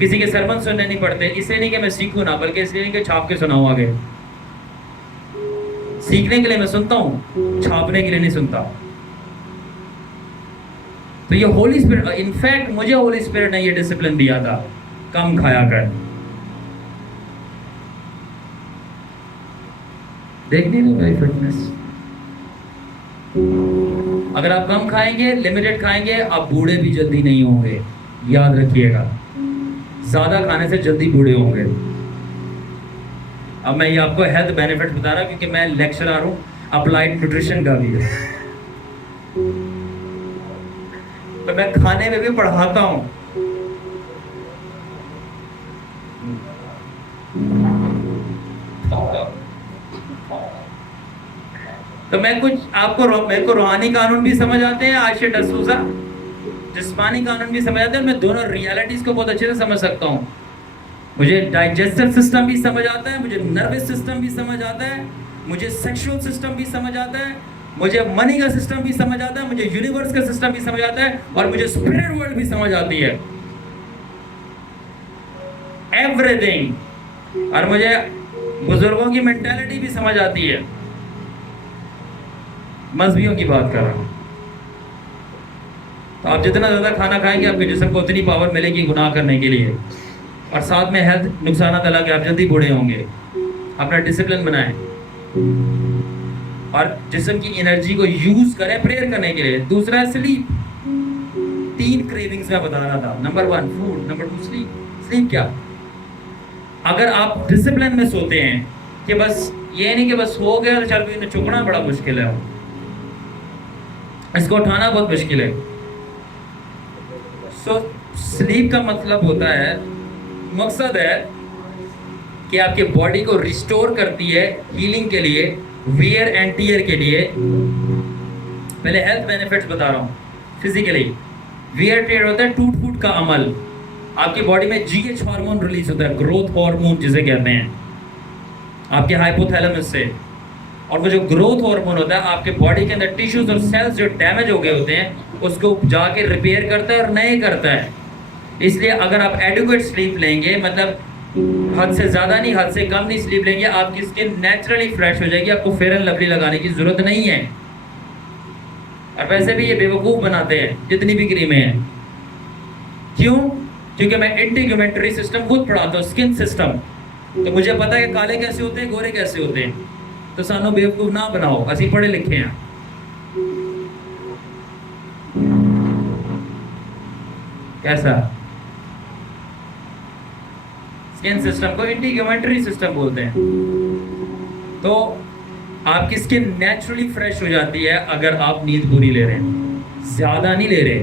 किसी के सरमन सुनने नहीं पड़ते। इसलिए नहीं कि मैं सीखूं ना, बल्कि इसलिए नहीं कि छाप के सुनाऊं आगे। सीखने के लिए मैं सुनता हूं, छापने के लिए नहीं सुनता। तो ये होली स्पिरिट, इनफैक्ट मुझे होली स्पिरिट ने ये डिसिप्लिन दिया था, कम खाया कर। देखने में भाई फिटनेस, अगर आप कम खाएंगे, लिमिटेड खाएंगे, आप बूढ़े भी जल्दी नहीं होंगे, याद रखिएगा। ज्यादा खाने से जल्दी बूढ़े होंगे। अब मैं ये आपको हेल्थ बेनिफिट बता रहा हूं क्योंकि मैं लेक्चरर हूं अप्लाइड न्यूट्रिशन का भी, तो मैं खाने में भी पढ़ाता हूं। तो मैं कुछ आपको मेरे को रूहानी कानून भी समझ आते हैं, आयशा डसूजा जिस्मानी कानून भी समझ आते हैं। मैं दोनों रियलिटीज को बहुत अच्छे से समझ सकता हूँ। मुझे डाइजेस्टिव सिस्टम भी समझ आता है, मुझे नर्वस सिस्टम भी समझ आता है, मुझे सेक्सुअल सिस्टम भी समझ आता है, मुझे मनी का सिस्टम भी समझ आता है, मुझे यूनिवर्स का सिस्टम भी समझ आता है, और मुझे स्पिरिट वर्ल्ड भी समझ आती है, एवरीथिंग। और मुझे बुजुर्गों की मेंटालिटी भी समझ आती है। मजहबियों की बात कर रहा हूं। तो आप जितना ज़्यादा खाना खाएंगे आपके जिस्म को उतनी पावर मिलेगी गुनाह करने के लिए, और साथ में हेल्थ नुकसान अलग है, आप जल्दी बूढ़े होंगे। अपना डिसिप्लिन बनाएं और जिस्म की एनर्जी को यूज करें प्रेयर करने के लिए। दूसरा है स्लीप। 3 क्रेविंग्स मैं बता रहा था। Number 1 food, number 2 sleep. Sleep क्या? अगर आप डिसिप्लिन में सोते हैं कि बस ये नहीं कि बस हो गया तो चल इन्हें चुकना बड़ा मुश्किल है, इसको उठाना बहुत मुश्किल है। सो स्लीप का मतलब होता है, मकसद है कि आपके बॉडी को रिस्टोर करती है हीलिंग के लिए, वियर एंड टीयर के लिए। पहले हेल्थ बेनिफिट्स बता रहा हूँ। फिजिकली वियर टीयर होता है टूट फूट का अमल। आपकी बॉडी में जीएच हार्मोन रिलीज होता है, ग्रोथ हार्मोन जिसे कहते हैं, आपके हाइपोथैलेमस से। और वो जो ग्रोथ हार्मोन होता है आपके बॉडी के अंदर टिश्यूज और सेल्स जो डैमेज हो गए होते हैं उसको जाके रिपेयर करता है और नए करता है। इसलिए अगर आप एडिक्वेट स्लीप लेंगे, मतलब हद से ज़्यादा नहीं हद से कम नहीं स्लीप लेंगे, आपकी स्किन नेचुरली फ्रेश हो जाएगी, आपको फेयर एंड लवली लगाने की ज़रूरत नहीं है। और वैसे भी ये बेवकूफ़ बनाते हैं जितनी भी क्रीमें हैं। क्यों? क्योंकि मैं इंटीग्यूमेंटरी सिस्टम खुद पढ़ाता हूँ, स्किन सिस्टम। तो मुझे पता है कि काले कैसे होते हैं, गोरे कैसे होते हैं। तो सानू बेवकूफ़ ना बनाओ, असी पढ़े लिखे हैं। कैसा? स्किन सिस्टम को इंटीग्यूमेंटरी सिस्टम बोलते हैं। तो आपकी स्किन नेचुरली फ्रेश हो जाती है अगर आप नींद पूरी ले रहे हैं, ज्यादा नहीं ले रहे,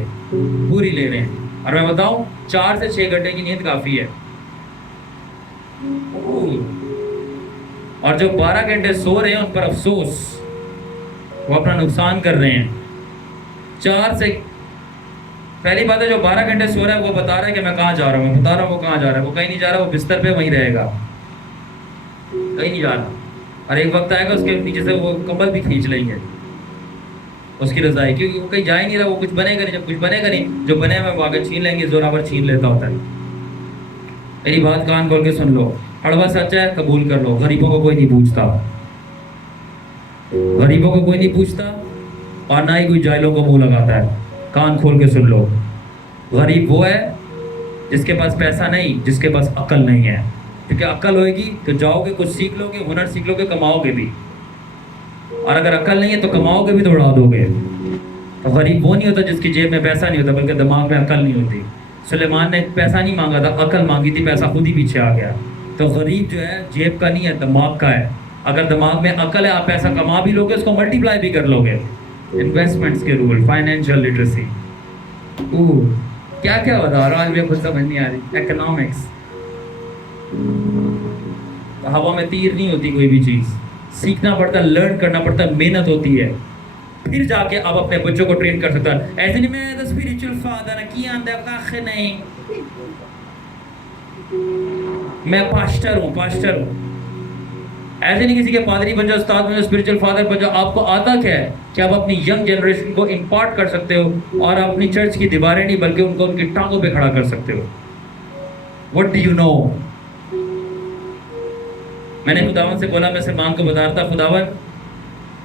पूरी ले रहे हैं। और मैं बताऊं 4 से 6 घंटे की नींद काफी है। और जो 12 घंटे सो रहे हैं उन पर अफसोस, वो अपना नुकसान कर रहे हैं। 4 से पहली बात है, जो 12 घंटे सो रहा है वो बता रहा है कि मैं कहाँ जा रहा हूँ, मैं बता रहा हूँ वो कहाँ जा रहा है। वो कहीं नहीं जा रहा, वो बिस्तर पे वहीं रहेगा, कहीं नहीं जा रहा। और एक वक्त आएगा उसके नीचे से वो कंबल भी खींच लेंगे उसकी रजाई, क्योंकि वो कहीं जा ही नहीं रहा, वो कुछ बनेगा नहीं। जब कुछ बनेगा नहीं, जो बने हुए वो आगे छीन लेंगे, जोरावर छीन लेता होता है। मेरी बात कान खोल के सुन लो, हड़वा सच्चा है कबूल कर लो। गरीबों को कोई नहीं पूछता, गरीबों को कोई नहीं पूछता, और ना ही कोई जाहिलों को मुंह लगाता है। कान खोल के सुन लो, गरीब वो है जिसके पास पैसा नहीं, जिसके पास अकल नहीं है। क्योंकि अकल होएगी तो जाओगे, कुछ सीख लोगे, हुनर सीख लोगे, कमाओगे भी। और अगर अकल नहीं है तो कमाओगे भी तो उड़ा दोगे। तो गरीब वो नहीं होता जिसकी जेब में पैसा नहीं होता, बल्कि दिमाग में अकल नहीं होती। सुलेमान ने पैसा नहीं मांगा था, अकल मांगी थी, पैसा खुद ही पीछे आ गया। तो गरीब जो है जेब का नहीं है, दिमाग का है। अगर दिमाग में अकल है, आप पैसा कमा भी लोगे, उसको मल्टीप्लाई भी कर लोगे। इन्वेस्टमेंट्स के रूल, फाइनेंशियल लिटरेसी, क्या क्या बता रहा हूँ, आज मुझे खुद समझ नहीं आ रही। इकोनॉमिक्स, हवा में तीर नहीं होती कोई भी चीज़, सीखना पड़ता, लर्न करना पड़ता, मेहनत होती है, फिर जाके आप अपने बच्चों को ट्रेन कर सकता है। ऐसे नहीं मैं तो स्पिरिचुअल फादर की आंदे नहीं, मैं पास्टर हूँ, पास्टर हूँ। ऐसे नहीं किसी के पादरी बन जाओ, उस्ताद बन जाओ, स्पिरिचुअल फादर बन जाओ। आपको आता क्या है कि आप अपनी यंग जनरेशन को इम्पार्ट कर सकते हो, और अपनी चर्च की दीवारें नहीं बल्कि उनको उनकी टांगों पे खड़ा कर सकते हो। What do you know? मैंने खुदावन से बोला, मैं सलमान को बता रहा था, खुदावन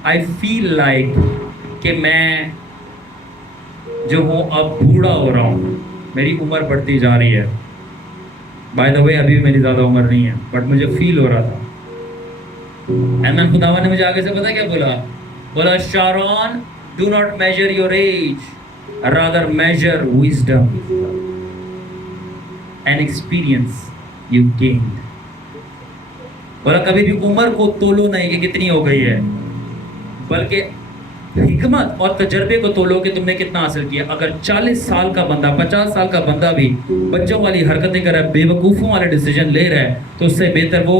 आई फील लाइक कि मैं जो हूँ अब बूढ़ा हो रहा हूँ, मेरी उम्र बढ़ती जा रही है। बाय द वे अभी भी मेरी ज़्यादा उम्र नहीं है, बट मुझे फील हो रहा था। एमन खुदावन ने मुझे आगे से पता क्या बोला? बोला, Sharon, do not measure your age, rather measure wisdom and experience you gained. बोला कभी भी उम्र को तोलो नहीं कि कितनी हो गई है, बल्कि हिकमत और तजर्बे को तोलो कि तुमने कितना हासिल किया। अगर 40 साल का बंदा, 50 साल का बंदा भी बच्चों वाली हरकतें कर रहा है, बेवकूफ़ों वाले डिसीजन ले रहा है, तो उससे बेहतर वो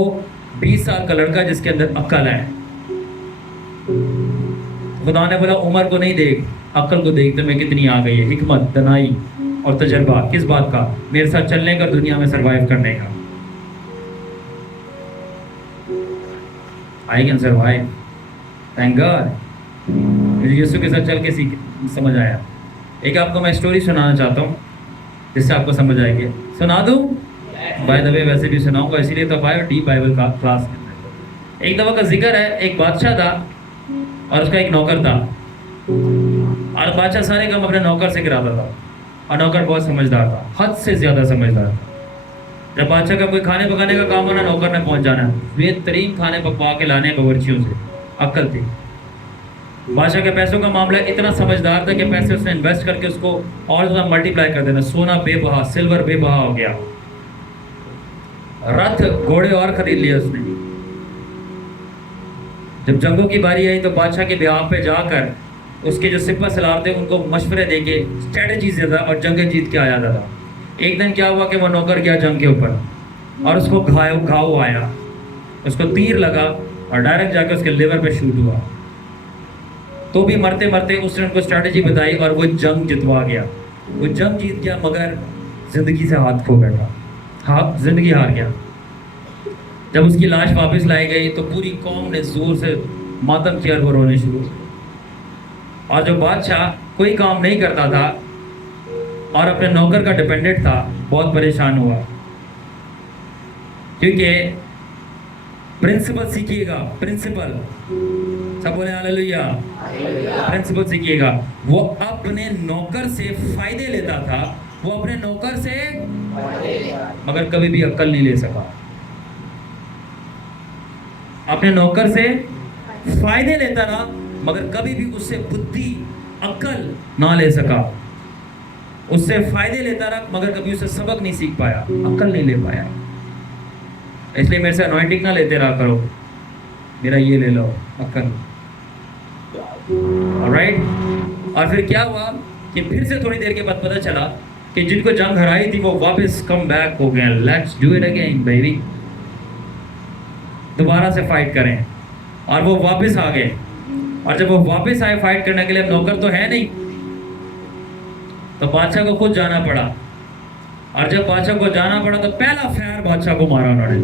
20 साल का लड़का जिसके अंदर अक्ल है। खुदा ने बोला उम्र को नहीं देख, अक्ल को देख, तुम्हें कितनी आ गई है। हिकमत, दनाई और तजर्बा किस बात का? मेरे साथ चलने का, दुनिया में सरवाइव करने का। I can survive, thank God. मुझे यीशु के साथ चल के सीख समझ आया। एक आपको मैं स्टोरी सुनाना चाहता हूँ जिससे आपको समझ आएगी। सुना दूँ? बाय द वे वैसे भी सुनाऊंगा, इसीलिए तो आया डीप बाइबल का क्लास। एक दफ़ा का जिक्र है, एक बादशाह था और उसका एक नौकर था, और बादशाह सारे काम अपने नौकर से कराता था, और नौकर बहुत समझदार था, हद से ज़्यादा समझदार था। जब बादशाह का कोई खाने पकाने का काम होना, नौकर ने पहुंच जाना, बेहतरीन खाने पकवा के लाने बावर्चियों से, अक्ल थी। बादशाह के पैसों का मामला इतना समझदार था कि पैसे उसने इन्वेस्ट करके उसको और ज़्यादा मल्टीप्लाई कर देना। सोना बेबहा, सिल्वर बेबहा हो गया, रथ घोड़े और खरीद लिए उसने। जब जंगों की बारी आई तो बादशाह के ब्याह पे जाकर उसके जो सिपा सलार थे उनको मशवरे देके स्ट्रेटजीज देता और जंगें जीत के आ जाता था। एक दिन क्या हुआ कि वो नौकर गया जंग के ऊपर और उसको घाव आया, उसको तीर लगा और डायरेक्ट जाकर उसके लिवर पे शूट हुआ। तो भी मरते मरते उसने उनको स्ट्रैटेजी बताई और वो जंग जितवा गया। वो जंग जीत गया मगर जिंदगी से हाथ खो बैठा, हाँ जिंदगी हार गया। जब उसकी लाश वापस लाई गई तो पूरी कौम ने जोर से मातम किया और वो रोने शुरू। और जो बादशाह कोई काम नहीं करता था और अपने नौकर का डिपेंडेंट था, बहुत परेशान हुआ। क्योंकि प्रिंसिपल सीखिएगा, प्रिंसिपल, सब बोले हालेलुया, प्रिंसिपल सीखिएगा। वो अपने नौकर से फायदे लेता था, वो अपने नौकर से मगर कभी भी अक्ल नहीं ले सका। अपने नौकर से फायदे लेता रहा मगर कभी भी उससे बुद्धि अक्ल ना ले सका। उससे फायदे लेता रहा मगर कभी उससे सबक नहीं सीख पाया, अक्ल नहीं ले पाया। इसलिए मेरे से अनॉइंटिंग ना लेते रहा करो, मेरा ये ले लो अक्ल। ऑलराइट। और फिर क्या हुआ कि फिर से थोड़ी देर के बाद पता चला कि जिनको जंग हराई थी वो वापस कम बैक हो गए। Let's do it again baby, दोबारा से फाइट करें। और वो वापस आ गए, और जब वो वापस आए फाइट करने के लिए, नौकर तो है नहीं, तो बादशाह को खुद जाना पड़ा। और जब बादशाह को जाना पड़ा तो पहला फायर बादशाह को मारा उन्होंने।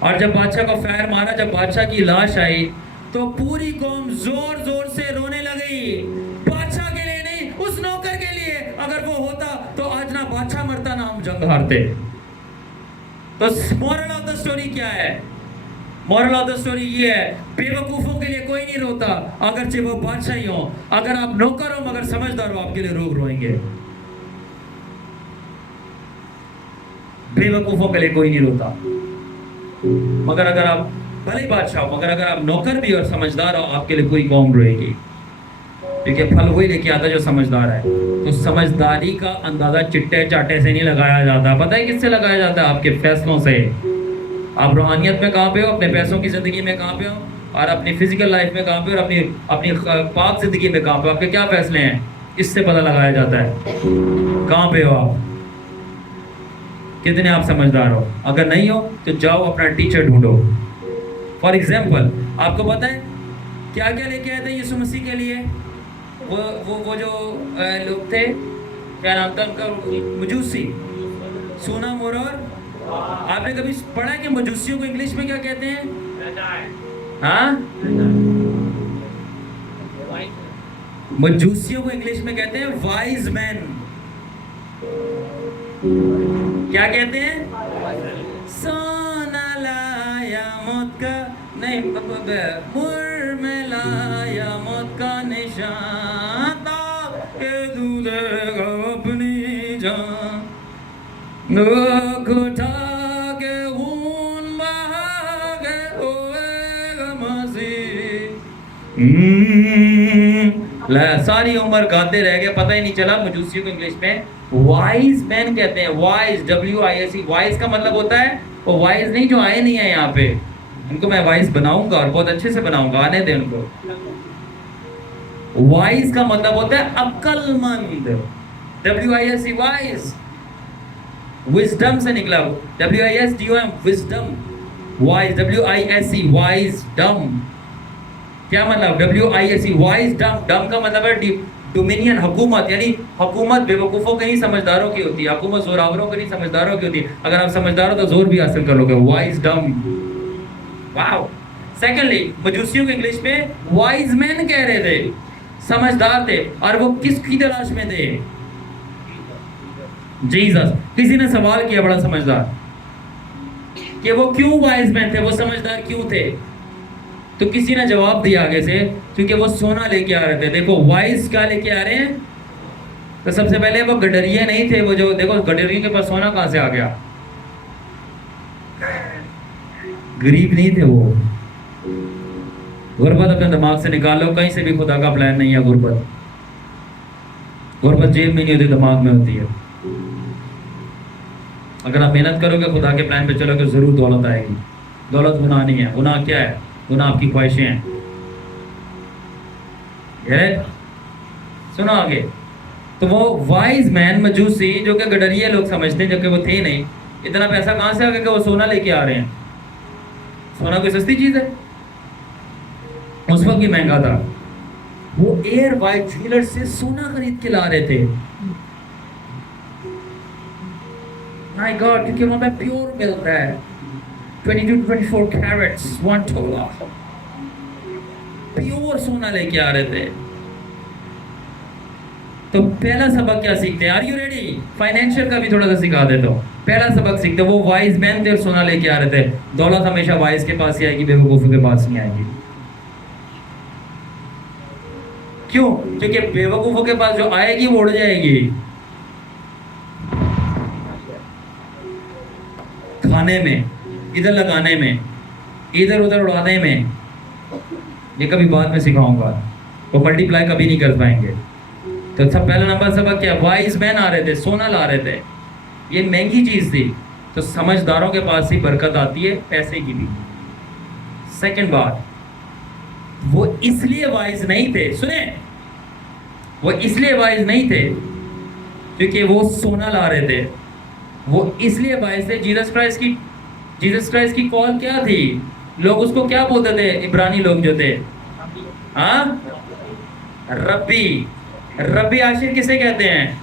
और जब बादशाह को फायर मारा, जब बादशाह की लाश आई तो पूरी कौम जोर जोर से रोने लगी। बादशाह के लिए नहीं, उस नौकर के लिए। अगर वो होता तो आज ना बादशाह मरता ना हम जंग हारते। तो मोरल ऑफ द स्टोरी क्या है? मोरल ऑफ द स्टोरी ये है, बेवकूफों के लिए कोई नहीं रोता, अगरचे वो बादशाह ही हो। अगर आप नौकर हो मगर समझदार हो, आपके लिए लोग रोएंगे। बेवकूफों के लिए कोई नहीं रोता, मगर अगर आप भले बादशाह हो, मगर अगर आप नौकर भी और समझदार हो, आपके लिए पूरी कौम रोएगी। क्योंकि फल वही लेके आता जो समझदार है। तो समझदारी का अंदाजा चिट्टे चाटे से नहीं लगाया जाता। पता है किससे लगाया जाता है? आपके फैसलों से। आप रूहानियत में कहाँ पे हो, अपने पैसों की ज़िंदगी में कहाँ पे हो, और अपनी फिजिकल लाइफ में कहाँ पे हो, और अपनी पाक ज़िंदगी में कहाँ पे हो, आपके क्या फैसले हैं, इससे पता लगाया जाता है कहाँ पे हो आप, कितने आप समझदार हो। अगर नहीं हो तो जाओ अपना टीचर ढूंढो। फॉर एग्जाम्पल, आपको पता है क्या क्या लेके आए थे यीशु मसीह के लिए? वो जो लोग थे, क्या नाम था उनका, मजूसी, सोना मोरर। आपने कभी पढ़ा है कि मजूसियों को इंग्लिश में क्या कहते हैं? हाँ, मजूसियों को इंग्लिश में कहते हैं वाइज मैन। क्या कहते हैं? सोना लाया मौत का नहीं, मुर में लाया मौत का निशान, के दूधे अपनी जान, उठा के खून बहा के होएगा मसीह। सारी उम्र गाते रह गए, पता ही नहीं चला। मजूसियों को इंग्लिश में वाइज मैन कहते हैं। Wise, WISE। वाइज का मतलब होता है वो वाइज नहीं जो आए नहीं है यहाँ पे, उनको मैं वाइज बनाऊंगा और बहुत अच्छे से बनाऊंगा, आने दे उनको। वाइज का मतलब होता है अक्लमंद। WISE वाइज, विजडम से निकला। WISDOM wisdom, wise WISE वाइजडम। क्या मतलब? WISE वाइजडम, डम का मतलब है डोमिनियन, हुकूमत। यानी हुकूमत बेवकूफ़ों के नहीं समझदारों की होती है, हुकूमत जोरावरों के नहीं समझदारों की होती है। अगर आप समझदार हो तो जोर भी हासिल करोगे। वाइजडम, वाओ, सेकेंडली मजूसियों के इंग्लिश में वाइज मैन कह रहे थे, समझदार थे, और वो किसकी तलाश में थे? जीसस। किसी ने सवाल किया बड़ा समझदार कि वो क्यों वाइज मैन थे, वो समझदार क्यों थे? तो किसी ने जवाब दिया आगे से, क्योंकि वो सोना लेके आ रहे थे। देखो वाइज क्या लेके आ रहे हैं? तो सबसे पहले वो गडरिये नहीं थे, वो जो देखो गडरियों के पास सोना कहां से आ गया? गरीब नहीं थे वो। गुर्बत अपने दिमाग से निकाल लो, कहीं से भी खुदा का प्लान नहीं है। गुर्बत गुर्बत जेब में नहीं होती, दिमाग में होती है। अगर आप मेहनत करोगे, खुदा के प्लान पे चलोगे, जरूर दौलत आएगी। दौलत गुनाह नहीं है। गुनाह क्या है? गुनाह आपकी ख्वाहिशें हैं। सुनो आगे। तो वो वाइज मैन मजूसी, जो कि गडरिये लोग समझते हैं, जबकि वो थे नहीं, इतना पैसा कहां से आ गया कि वो सोना लेके आ रहे हैं? सोना कोई सस्ती चीज है? उस वक्त भी महंगा था। वो एयर वाइट ज्वेलर से सोना खरीद के ला रहे थे। माय गॉड, क्योंकि वहां पे प्योर मिलता है। 22-24 कैरेट्स 1 तोला प्योर सोना लेके आ रहे थे। तो पहला सबक क्या सीखते हैं? Are you ready? फाइनेंशियल का भी थोड़ा सा सिखा देता हूं। पहला सबक सीखते, वो वाइज मैन थे और सोना लेके आ रहे थे। दौलत हमेशा वाइज के पास ही आएगी, बेवकूफों के पास नहीं आएगी। क्यों? क्योंकि बेवकूफों के पास जो आएगी वो उड़ जाएगी। खाने में, इधर लगाने में, इधर उधर उड़ाने में। ये कभी बाद में सिखाऊंगा। वो मल्टीप्लाई कभी नहीं कर पाएंगे। तो सब पहला नंबर सबक क्या? वाइज मैन आ रहे थे, सोना ला रहे थे। ये महंगी चीज थी। तो समझदारों के पास ही बरकत आती है, पैसे की भी। सेकंड बात, वो इसलिए वाइज नहीं थे, सुने, वो इसलिए वाइज नहीं थे क्योंकि वो सोना ला रहे थे। वो इसलिए वाइज थे, जीसस क्राइस्ट की कॉल क्या थी? लोग उसको क्या बोलते थे? इब्रानी लोग जो थे, हाँ, रब्बी। रब्बी आखिर किसे कहते हैं?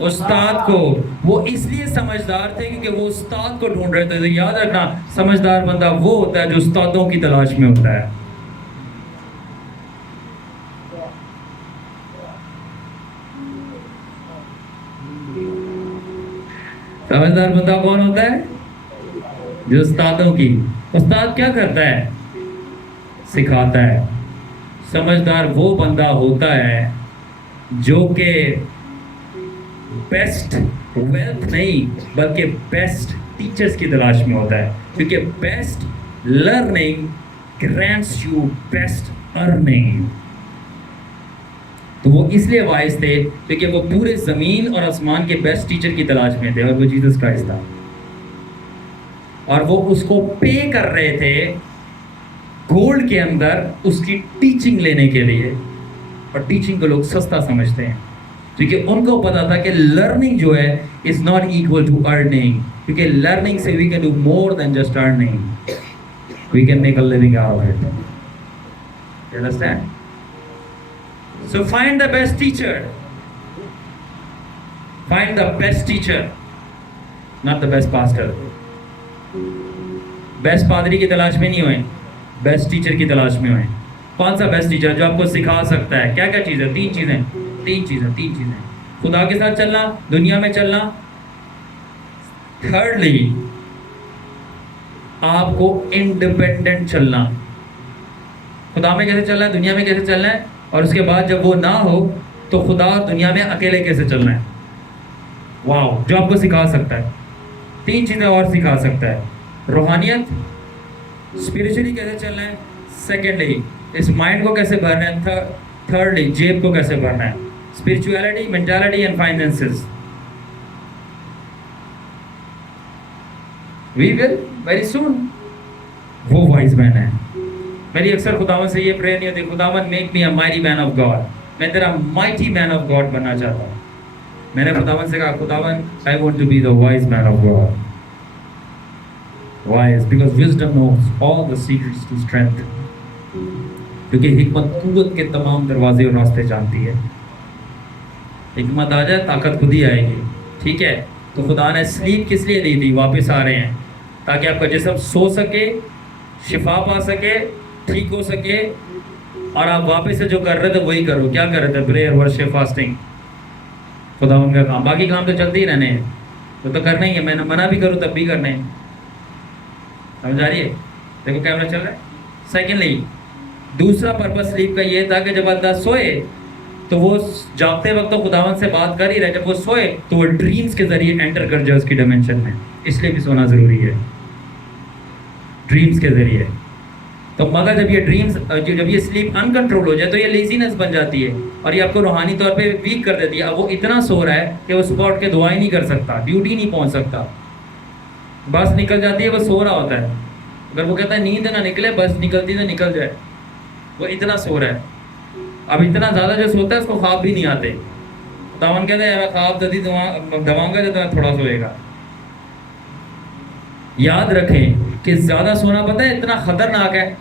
उस्ताद को। वो इसलिए समझदार थे क्योंकि वो उस्ताद को ढूंढ रहे थे। तो याद रखना, समझदार बंदा वो होता है जो उस्तादों की तलाश में होता है। समझदार बंदा कौन होता है? जो उस्तादों की। उस्ताद क्या करता है? सिखाता है। समझदार वो बंदा होता है जो के बेस्ट वेल्थ नहीं बल्कि बेस्ट टीचर्स की तलाश में होता है, क्योंकि best learning grants you best earning. तो वो इसलिए वाइज थे क्योंकि वो पूरे जमीन और आसमान के बेस्ट टीचर की तलाश में थे, और वो जीसस क्राइस्ट था। और वो उसको पे कर रहे थे गोल्ड के अंदर उसकी टीचिंग लेने के लिए। और टीचिंग को लोग सस्ता समझते हैं क्योंकि उनको पता था कि लर्निंग जो है is not equal to earning, क्योंकि लर्निंग से we can do more than just earning, we can make a living out of it. You understand? So find the best teacher. Find the best teacher, not the best pastor. Best पादरी की तलाश में नहीं हुए, best teacher की तलाश में हुए। कौन सा बेस्ट टीचर? जो आपको सिखा सकता है। क्या क्या चीज़ है? तीन चीज़ें। खुदा के साथ चलना, दुनिया में चलना। थर्डली, आपको इंडिपेंडेंट चलना। खुदा में कैसे चलना है, दुनिया में कैसे चलना है, और उसके बाद जब वो ना हो तो खुदा और दुनिया में अकेले कैसे चलना है। वाह, जो आपको सिखा सकता है। तीन चीज़ें और सिखा सकता है। रूहानियत, स्पिरिचुअली कैसे चलना है। सेकेंडली, इस माइंड को कैसे भरना है। थर्डली, जेब को कैसे भरना है। Spirituality, mentality and finances. We will very soon. वो वाइज मैन है। मेरी अक्सर खुदावन से ये प्रेयर नहीं होती, खुदावन make me a mighty man of God. मैं तेरा माइटी मैन ऑफ गॉड बनना चाहता हूँ। मैंने खुदावन से कहा, खुदावन I want to be the wise man of God. Wise because wisdom knows all the secrets to strength. क्योंकि हिकमत कुव्वत के तमाम दरवाजे और रास्ते जानती है। हिकमत आ जाए, ताकत खुद ही आएगी। ठीक है? तो खुदा ने स्लीप किस लिए दी थी? वापस आ रहे हैं ताकि आपका जिस्म सो सके शिफा पा सके, ठीक हो सके, और आप वापस से जो कर रहे थे वही करो। क्या कर रहे थे? प्रेयर, वर्शिप, फास्टिंग, खुदा उनका काम। बाकी काम तो चलते ही रहने हैं, तो करना ही है। मैं मना भी करूँ तब भी करने हैं। समझ आ रही है? देखो कैमरा चल रहा है। सेकेंडली, दूसरा पर्पस स्लीप का ये था कि जब बंदा सोए तो वो जागते वक्त तो खुदावन से बात कर ही रहे, जब वो सोए तो वो ड्रीम्स के जरिए एंटर कर जाए उसकी डायमेंशन में। इसलिए भी सोना जरूरी है, ड्रीम्स के जरिए। तो मगर जब ये ड्रीम्स, जब ये स्लीप अनकंट्रोल हो जाए तो ये लेजीनेस बन जाती है और ये आपको रूहानी तौर पे वीक कर देती है। अब वो इतना सो रहा है कि वो सुबह उठ के दुआएं नहीं कर सकता, ड्यूटी नहीं पहुंच सकता, बस निकल जाती है, वो सो रहा होता है। अगर वो कहता है नींद ना निकले, बस निकलती तो निकल जाए, वो इतना सो रहा है। अब इतना ज़्यादा जो सोता है उसको ख्वाब भी नहीं आते। दामन कहते हैं मैं ख्वाब जल्दी दबाऊंगा जब मैं थोड़ा सोएगा। याद रखें कि ज़्यादा सोना पता है इतना खतरनाक है।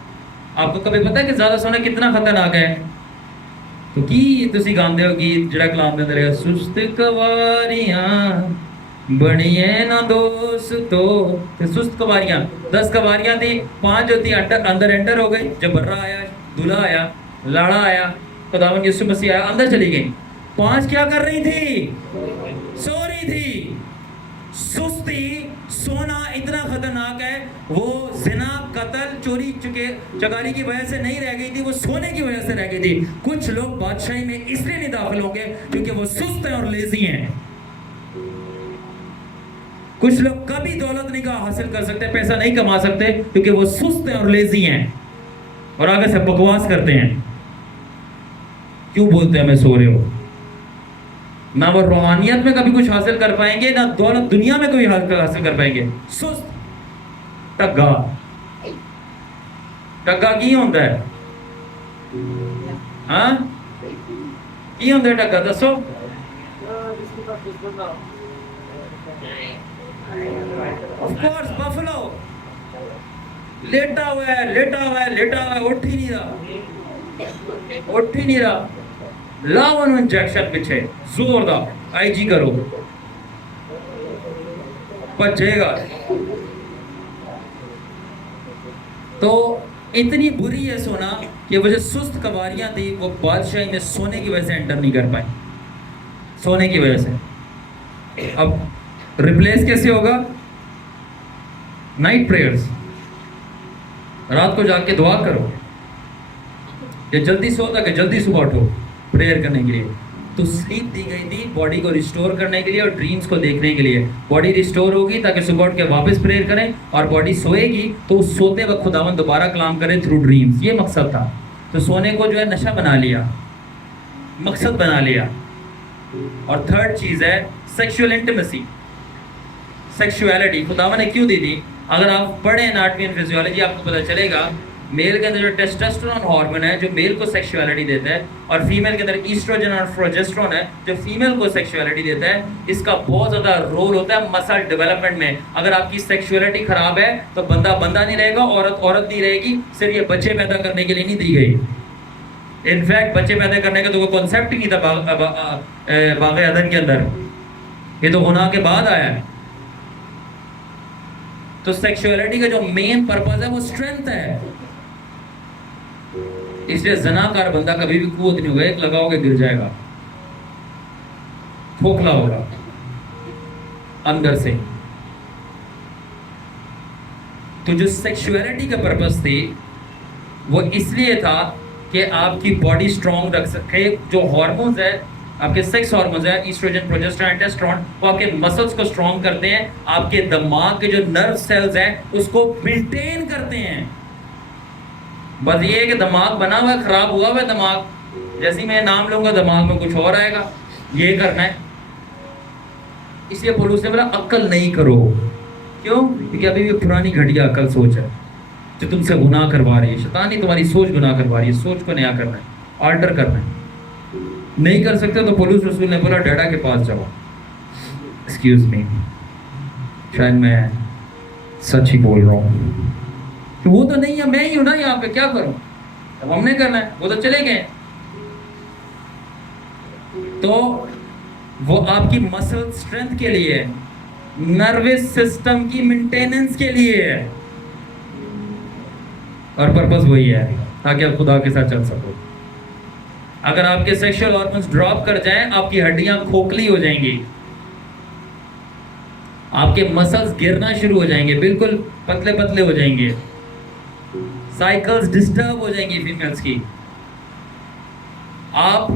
आपको कभी पता है कि ज़्यादा सोना कितना खतरनाक है? तो की तुसी गांदे हो गीत जड़ा कलाम दे अंदर, सुस्त कवारियां बनिए ना दोस्तो। तो सुस्त कवारियां, 10 कवारियां थी, 5 जो थी अंदर एंटर हो गई। जब बर्रा आया, दूल्हा आया, लाड़ा आया, खुदावंद यीशु मसीह आया, अंदर चली गई। 5 क्या कर रही थी? सो रही थी। सुस्ती, सोना इतना खतरनाक है। वो जिना, कत्ल, चोरी चकारी की वजह से नहीं रह गई थी, वो सोने की वजह से रह गई थी। कुछ लोग बादशाही में इसलिए नहीं दाखिल होंगे क्योंकि वो सुस्त हैं और लेजी हैं। कुछ लोग कभी दौलत नहीं हासिल कर सकते, पैसा नहीं कमा सकते क्योंकि वो सुस्त हैं और लेजी हैं और आगे से बकवास करते हैं। क्यों बोलते हैं मैं सो रहे हो? ना वो रूहानियत में कभी कुछ हासिल कर पाएंगे, ना दौलत दुनिया में कोई हासिल कर पाएंगे। सुस्त, टग्गा। टग्गा की होता है? हाँ, की होता है टग्गा? दसो। Of course buffalo. लेटा हुआ है, लेटा हुआ है, लेटा हुआ है, उठ ही नहीं रहा, उठ ही नहीं रहा। लाओ इंजेक्शन पीछे जोरदार, आईजी करो, बचेगा। तो इतनी बुरी है सोना कि वो जो सुस्त कवारियां थी वो बादशाही में सोने की वजह से एंटर नहीं कर पाई, सोने की वजह से। अब रिप्लेस कैसे होगा? Night prayers. रात को जाके दुआ करो कि जल्दी सो ताकि जल्दी सुबह उठो प्रेयर करने के लिए। तो स्लीप दी गई थी बॉडी को रिस्टोर करने के लिए और ड्रीम्स को देखने के लिए। बॉडी रिस्टोर होगी ताकि सुबह उठ के वापस प्रेयर करें, और बॉडी सोएगी तो सोते वक्त खुदावन दोबारा कलाम करे थ्रू ड्रीम्स। ये मकसद था। तो सोने को जो है नशा बना लिया, मकसद बना लिया। और थर्ड चीज़ है सेक्सुअल इंटीमेसी, सेक्सुअलिटी। खुदावन ने क्यों दी थी? अगर आप पढ़ें एनाटॉमी एंड फिजियोलॉजी आपको पता चलेगा मेल के अंदर जो टेस्टोस्टेरोन हार्मोन है जो मेल को सेक्सुअलिटी देता है, और फीमेल के अंदर ईस्ट्रोजन और प्रोजेस्टेरोन है जो फीमेल को सेक्सुअलिटी देता है। इसका बहुत ज़्यादा रोल होता है मसल डेवलपमेंट में। अगर आपकी सेक्सुअलिटी खराब है तो बंदा बंदा नहीं रहेगा, औरत औरत नहीं रहेगी। सिर्फ ये बच्चे पैदा करने के लिए नहीं दी गई। इनफैक्ट बच्चे पैदा करने का तो कोई कॉन्सेप्ट ही नहीं था बाग़ अदन के अंदर, ये तो गुनाह के बाद आया है। तो सेक्सुअलिटी का जो मेन पर्पस है वो स्ट्रेंथ है। इसलिए जनाकार बंदा कभी भी कुवत नहीं होगा, एक लगाओगे गिर जाएगा, खोखला होगा अंदर से। तो जो सेक्सुअलिटी का पर्पस थी वो इसलिए था कि आपकी बॉडी स्ट्रांग रख सके। जो हार्मोन्स है आपके सेक्स हार्मोन्स है, ईस्ट्रोजन, प्रोजेस्टेरोन, टेस्टोस्टेरोन, वो आपके मसल्स को स्ट्रांग करते हैं, आपके दिमाग के जो नर्व सेल्स हैं उसको मेंटेन करते हैं। बस ये है कि दिमाग बना हुआ है, खराब हुआ हुआ है दिमाग। जैसे ही मैं नाम लूंगा दिमाग में कुछ और आएगा, ये करना है। इसलिए पौलुस ने बोला अक्ल नहीं करो। क्यों? क्योंकि अभी भी पुरानी घटिया अक्ल सोच है जो तुमसे गुनाह करवा रही है। शैतान ही तुम्हारी सोच गुनाह करवा रही है। सोच को नया करना है, ऑल्टर करना है। नहीं कर सकते तो पौलुस रसूल ने बोला डैडा के पास जाओ। एक्सक्यूज मी, शायद मैं सच ही बोल रहा हूँ, तो वो तो नहीं है, मैं ही हूं ना यहाँ पे, क्या करूं? अब हमने करना है, वो तो चले गए। तो वो आपकी मसल स्ट्रेंथ के लिए है, नर्वस सिस्टम की मेंटेनेंस के लिए है। और पर्पस वही है ताकि आप खुदा के साथ चल सको। अगर आपके सेक्सुअल हार्मोन्स ड्रॉप कर जाएं, आपकी हड्डियां खोखली हो जाएंगी, आपके मसल्स गिरना शुरू हो जाएंगे, बिल्कुल पतले पतले हो जाएंगे, साइकिल्स डिस्टर्ब हो जाएंगी फीमेल्स की, आप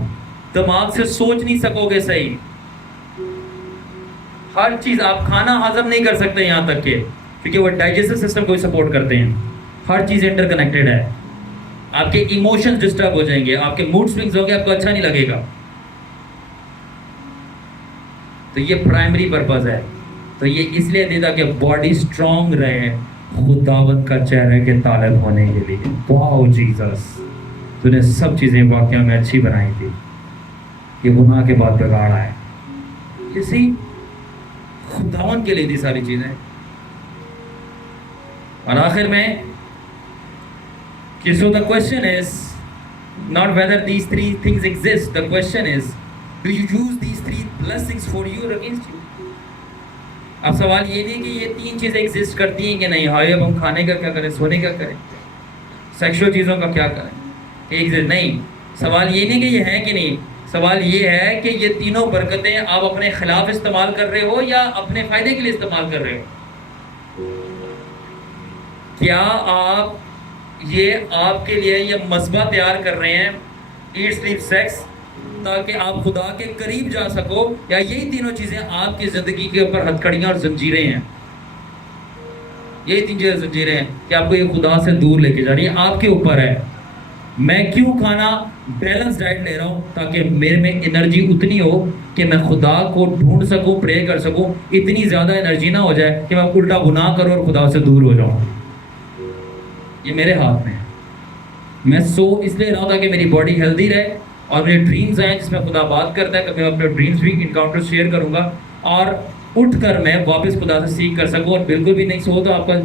दिमाग से सोच नहीं सकोगे सही, हर चीज आप खाना हजम नहीं कर सकते यहां तक के, क्योंकि वो डाइजेस्टिव सिस्टम को सपोर्ट करते हैं। हर चीज इंटरकनेक्टेड है। आपके इमोशंस डिस्टर्ब हो जाएंगे, आपके मूड स्विंग्स होंगे, आपको अच्छा नहीं लगेगा। तो ये प्राइमरी पर्पस है। तो ये इसलिए देता कि बॉडी स्ट्रांग रहे खुदावत का चेहरे के तालब होने के लिए। वाओ जीसस, तूने सब चीजें वाकई में अच्छी बनाई थी, ये गुनाह के बाद बिगाड़ा है, इसी खुदावन के लिए थी सारी चीजें। और आखिर में कि so the question is not whether these three things exist, the question is do you use these three blessings for you or against you? अब सवाल ये नहीं कि ये तीन चीजें एग्जिस्ट करती हैं कि नहीं, हाय अब हम खाने का क्या करें, सोने का करें, सेक्सुअल चीज़ों का क्या करें, एग्जिस्ट नहीं। सवाल ये नहीं कि ये है कि नहीं, सवाल ये है कि ये तीनों बरकतें आप अपने खिलाफ इस्तेमाल कर रहे हो या अपने फायदे के लिए इस्तेमाल कर रहे हो। क्या आप ये आपके लिए ये मसबा तैयार कर रहे हैं, ईट स्लीप सेक्स, ताकि आप खुदा के करीब जा सको, या यही तीनों चीजें आपकी जिंदगी के ऊपर हथकड़ियां और जंजीरें हैं? यही तीन चीजें जंजीरें हैं कि आपको ये खुदा से दूर लेके जा रही है। आपके ऊपर है। मैं क्यों खाना बैलेंस डाइट ले रहा हूँ, ताकि मेरे में एनर्जी उतनी हो कि मैं खुदा को ढूंढ सकूं, प्रे कर सकूं। इतनी ज्यादा एनर्जी ना हो जाए कि मैं उल्टा गुनाह करूं और खुदा से दूर हो जाऊं। ये मेरे हाथ में है। मैं सो इसलिए रहा हूं ताकि मेरी बॉडी हेल्दी रहे और मेरे ड्रीम्स आए जिसमें खुदा बात करता है। कभी मैं अपने ड्रीम्स भी इनकाउंटर शेयर करूंगा और उठकर मैं वापस खुदा से सीख कर सकूं। और बिल्कुल भी नहीं सो तो आपका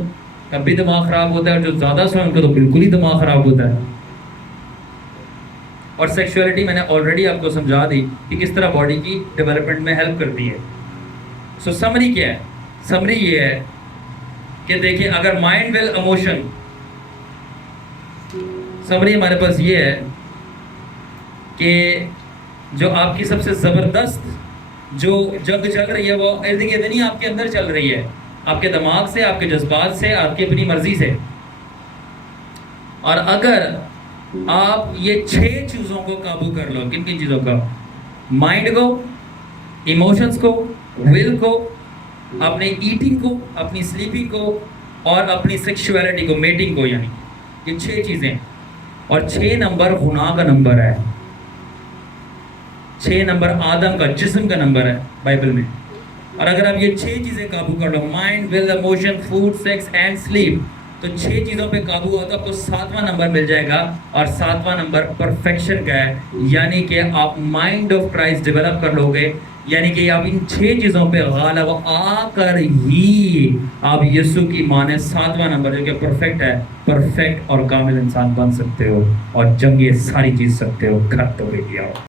तब भी दिमाग खराब होता है, और जो ज़्यादा सोए उनका तो बिल्कुल ही दिमाग खराब होता है। और सेक्सुअलिटी मैंने ऑलरेडी आपको समझा दी कि किस तरह बॉडी की डेवलपमेंट में हेल्प करती है। सो समरी क्या है? समरी ये है कि देखिए, अगर माइंड विल इमोशन, समरी हमारे पास ये है कि जो आपकी सबसे ज़बरदस्त जो जंग चल रही है वो इर्द गिर्द नहीं, आपके अंदर चल रही है, आपके दिमाग से, आपके जज्बात से, आपकी अपनी मर्जी से। और अगर आप ये 6 चीज़ों को काबू कर लो, किन किन चीज़ों का? माइंड को, इमोशंस को, विल को, अपने ईटिंग को, अपनी स्लीपिंग को और अपनी सेक्सुअलिटी को, मेटिंग को, यानी ये 6 चीज़ें। और 6 नंबर गुनाह का नंबर है। 6 नंबर आदम का, जिस्म का नंबर है बाइबल में। और अगर आप ये 6 चीज़ें काबू कर लो, mind, will, emotion, food, sex and sleep, तो 6 चीज़ों पे काबू हुआ तो आपको 7वां नंबर मिल जाएगा। और 7वां नंबर परफेक्शन का है, यानी कि आप माइंड ऑफ क्राइस्ट डेवलप कर लोगे, यानी कि आप इन 6 चीज़ों पे गालिब आकर ही आप यीशु की माने 7वां नंबर जो कि परफेक्ट है, परफेक्ट और कामिल इंसान बन सकते हो और जंगे सारी जीत सकते हो। घर तो लेके आओ।